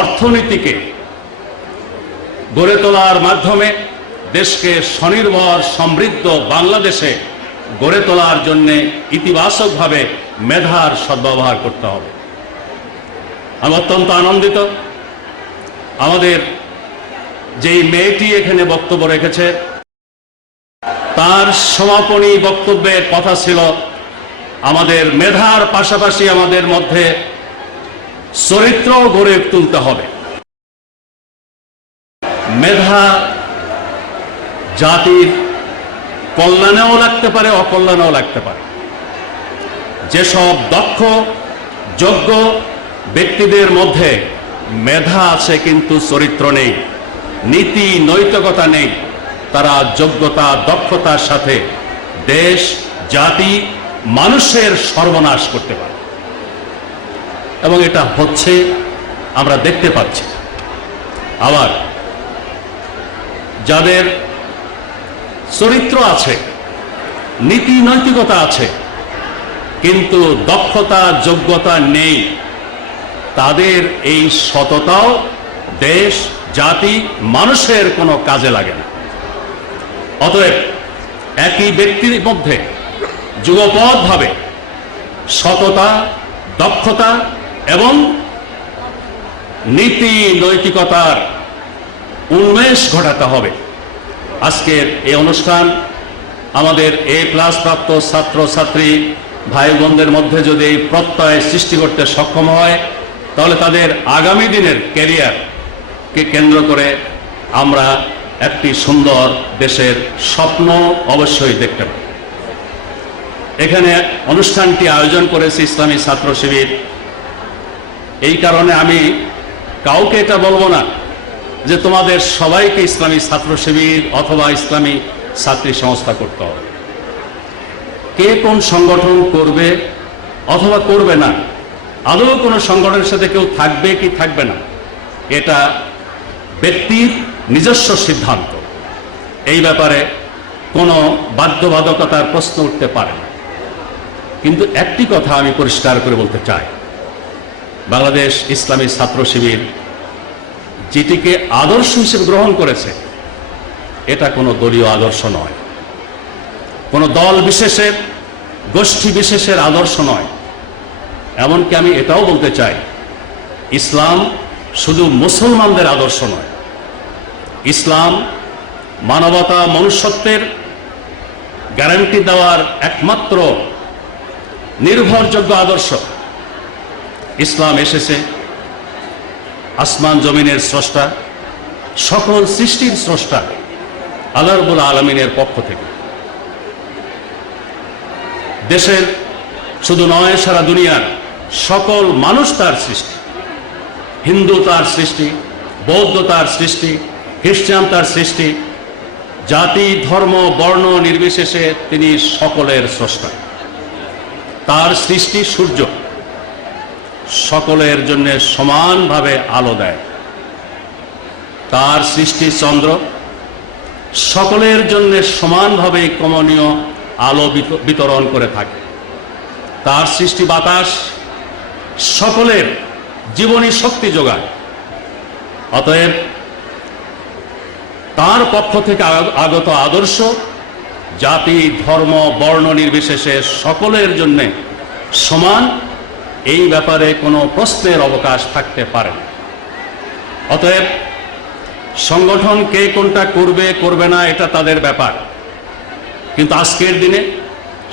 অর্থনীতিকে গড়ে তোলার মাধ্যমে দেশকে স্বনির্ভর সমৃদ্ধ বাংলাদেশে গড়ে তোলার জন্য ইতিবাচকভাবে মেধার সদ্ব্যবহার করতে হবে। আমি অত্যন্ত আনন্দিত আমাদের যেই মেয়েটি এখানে বক্তব্য রেখেছে তার সমাপনী বক্তব্যের কথা ছিল আমাদের মেধার পাশাপাশি আমাদের মধ্যে চরিত্র গড়ে তুলতে হবে। মেধা জাতির কল্যাণেও লাগতে পারে, অকল্যাণেও লাগতে পারে। যেসব দক্ষ যোগ্য ব্যক্তিদের মধ্যে মেধা আছে কিন্তু চরিত্র নেই, নীতি নৈতিকতা নেই, তারা যোগ্যতা দক্ষতার সাথে দেশ জাতি মানুষের সর্বনাশ করতে পারে এবং এটা হচ্ছে, আমরা দেখতে পাচ্ছি। আবার যাদের চরিত্র আছে, নীতি নৈতিকতা আছে কিন্তু দক্ষতা যোগ্যতা নেই, তাদের এই সততাও দেশ জাতি মানুষের কোনো কাজে লাগে না। অতএব একই ব্যক্তির মধ্যে যুগপৎভাবে সততা দক্ষতা এবং নীতি নৈতিকতার উন্মেষ ঘটাতে হবে। আজকের এই অনুষ্ঠান আমাদের A+ প্রাপ্ত ছাত্র ছাত্রী ভাই বোনদের মধ্যে যদি এই প্রত্যয় সৃষ্টি করতে সক্ষম হয় তাহলে তাদের আগামী দিনের ক্যারিয়ারকে কেন্দ্র করে আমরা একটি সুন্দর দেশের স্বপ্ন অবশ্যই দেখতে পাই। এখানে অনুষ্ঠানটি আয়োজন করেছে ইসলামী ছাত্র শিবির। এই কারণে আমি কাউকে এটা বলবো না যে তোমাদের সবাইকে ইসলামী ছাত্র শিবির অথবা ইসলামী ছাত্রী সংস্থা করতে হবে। কে কোন সংগঠন করবে অথবা করবে না, আদৌ কোনো সংগঠনের সাথে কেউ থাকবে কি থাকবে না, এটা ব্যক্তির নিজস্ব সিদ্ধান্ত, এই ব্যাপারে কোনো বাধ্যবাধকতার প্রশ্ন উঠতে পারে না। কিন্তু একটি কথা আমি পরিষ্কার করে বলতে চাই, বাংলাদেশ ইসলামী ছাত্র শিবির যেটিকে আদর্শ হিসেবে গ্রহণ করেছে, এটা কোনো দলীয় আদর্শ নয়, কোনো দল বিশেষের, গোষ্ঠী বিশেষের আদর্শ নয়। এমনকি আমি এটাও বলতে চাই, ইসলাম শুধু মুসলমানদের আদর্শ নয়, ইসলাম মানবতা, মনুষ্যত্বের গ্যারান্টি দেওয়ার একমাত্র নির্ভরযোগ্য আদর্শ। ইসলাম এসেছে আসমান জমিনের স্রষ্টা, সকল সৃষ্টির স্রষ্টা আল্লাহ রাব্বুল আলামিনের পক্ষ থেকে। দেশের শুধু নয়, সারা দুনিয়ার সকল মানুষ তার সৃষ্টি। হিন্দু তার সৃষ্টি, বৌদ্ধ তার সৃষ্টি, খ্রিস্টান তার সৃষ্টি, জাতি ধর্ম বর্ণ নির্বিশেষে তিনি সকলের স্রষ্টা। তার সৃষ্টি সূর্য সকলের জন্য সমানভাবে আলো দেয়, তার সৃষ্টি চন্দ্র সকলের জন্য সমানভাবে কমনীয় আলো বিতরণ করে থাকে, তার সৃষ্টি বাতাস সকলের জীবনী শক্তি যোগায়। অতএব তার পক্ষ থেকে আগত আদর্শ জাতি ধর্ম বর্ণ নির্বিশেষে সকলের জন্য সমান, এই ব্যাপারে কোনো প্রশ্নের অবকাশ থাকতে পারে না। অতএব সংগঠন কে কোনটা করবে করবে না এটা তাদের ব্যাপার, কিন্তু আজকের দিনে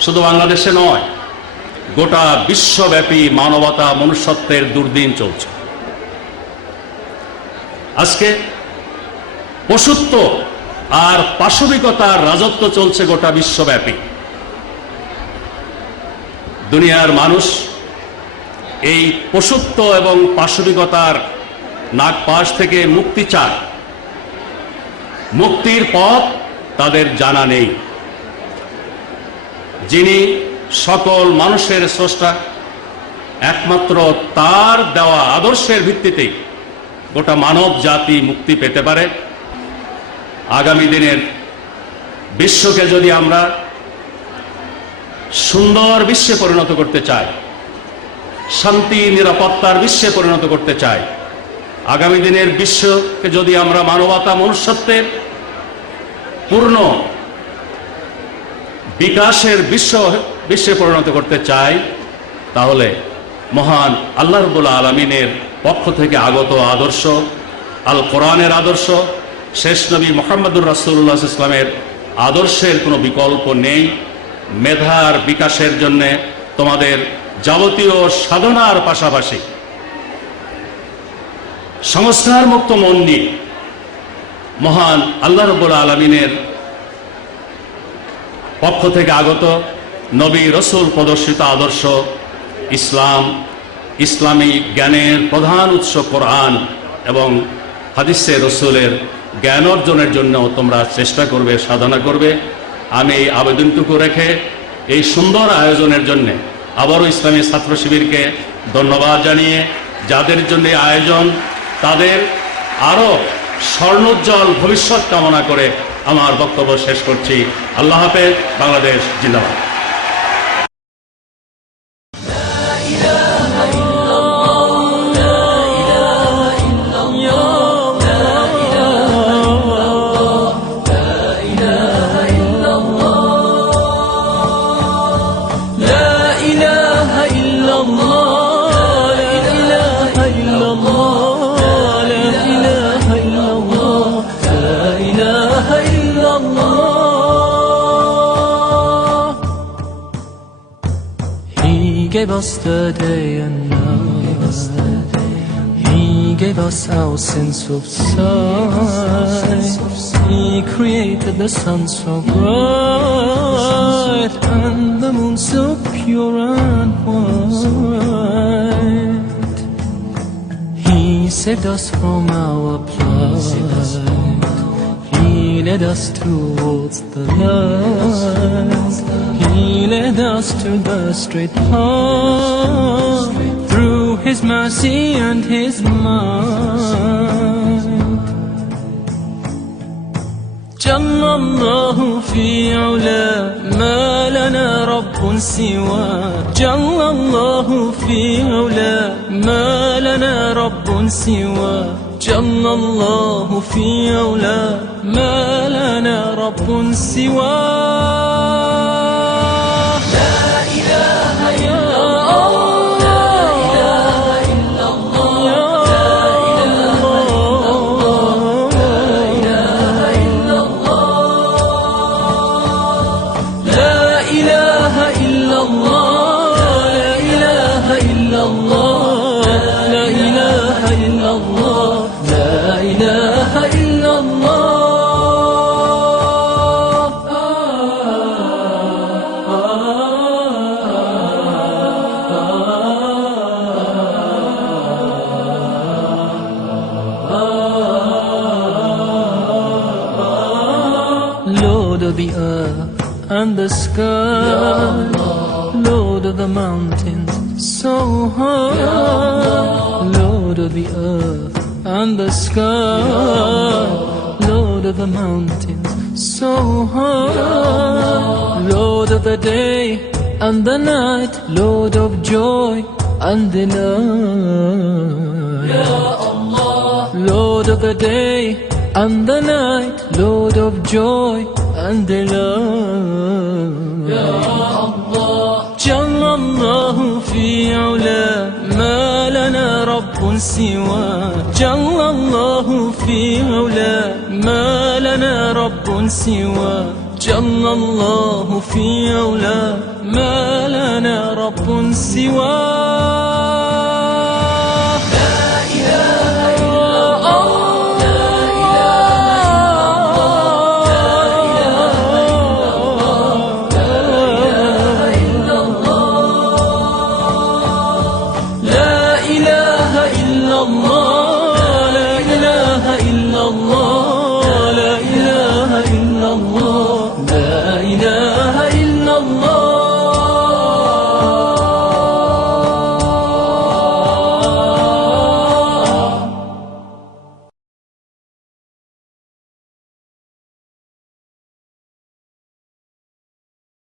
শুধু বাংলাদেশে নয়, গোটা বিশ্বব্যাপী মানবতা মনুষ্যত্বের দুর্দিন চলছে। আজকে পশুত্ব আর পাশবিকতার রাজত্ব চলছে গোটা বিশ্বব্যাপী। দুনিয়ার মানুষ এই পশুত্ব এবং পাশবিকতার নাগপাশ থেকে মুক্তি চায়, মুক্তির পথ তাদের জানা নেই। যিনি সকল মানুষের স্রষ্টা, একমাত্র তার দেওয়া আদর্শের ভিত্তিতেই গোটা মানব জাতি মুক্তি পেতে পারে। আগামী দিনের বিশ্বকে যদি আমরা সুন্দর বিশ্বে পরিণত করতে চাই, শান্তি নিরাপত্তার বিশ্বে পরিণত করতে চাই, আগামী দিনের বিশ্বকে যদি আমরা মানবতা মনুষ্যত্বের পূর্ণ বিকাশের বিশ্বে পরিণত করতে চাই, তাহলে মহান আল্লাহ রাব্বুল আলামিনের পক্ষ থেকে আগত আদর্শ, আল কোরআনের আদর্শ, শেষ নবী মুহাম্মদুর রাসূলুল্লাহ সাল্লাল্লাহু আলাইহি ওয়াসাল্লামের আদর্শের কোনো বিকল্প নেই। মেধার বিকাশের জন্য তোমাদের যাবতীয় সাধনার পাশাপাশি সংস্কার মুক্ত মন নিয়ে মহান আল্লাহ রাব্বুল আলামিনের পক্ষ থেকে আগত নবী রাসূল প্রদর্শিত আদর্শ ইসলাম, ইসলামী জ্ঞানের প্রধান উৎস কোরআন এবং হাদিসে রাসূলের জ্ঞান অর্জনের জন্য তোমরা চেষ্টা করবে, সাধনা করবে। আমি এই আবেদনটুকু রেখে এই সুন্দর আয়োজনের জন্য আবারও ইসলামী ছাত্র শিবিরকে ধন্যবাদ জানিয়ে, যাদের জন্য আয়োজন তাদের আরো স্বর্ণোজ্জ্বল ভবিষ্যৎ কামনা করে আমার বক্তব্য শেষ করছি। আল্লাহ হাফেজ। বাংলাদেশ জিন্দাবাদ। He gave us the day and night. He gave us our sense of sight. He created the sun so bright and the moon so pure and white. He saved us from our plight. He led us towards the light. He led us to the straight path through His mercy and His might. جل الله في علا ما لنا رب سوى جل الله في علا ما لنا رب سوى جل الله في علا ما لنا رب سوى لا إله إلا الله لا إله إلا الله لا إله إلا الله لا إله إلا الله لا إله إلا الله لا إله إلا الله Lord of the earth and the sky, Lord of the mountains so high, Lord of the earth and the sky, Lord of the mountains so high, Lord of the day and the night, Lord of joy and delight, Lord of the day and the night, Lord of joy and delight. جل الله في علا ما لنا رب سوى جل الله في علا ما لنا رب سوى جل الله في علا ما لنا رب سوى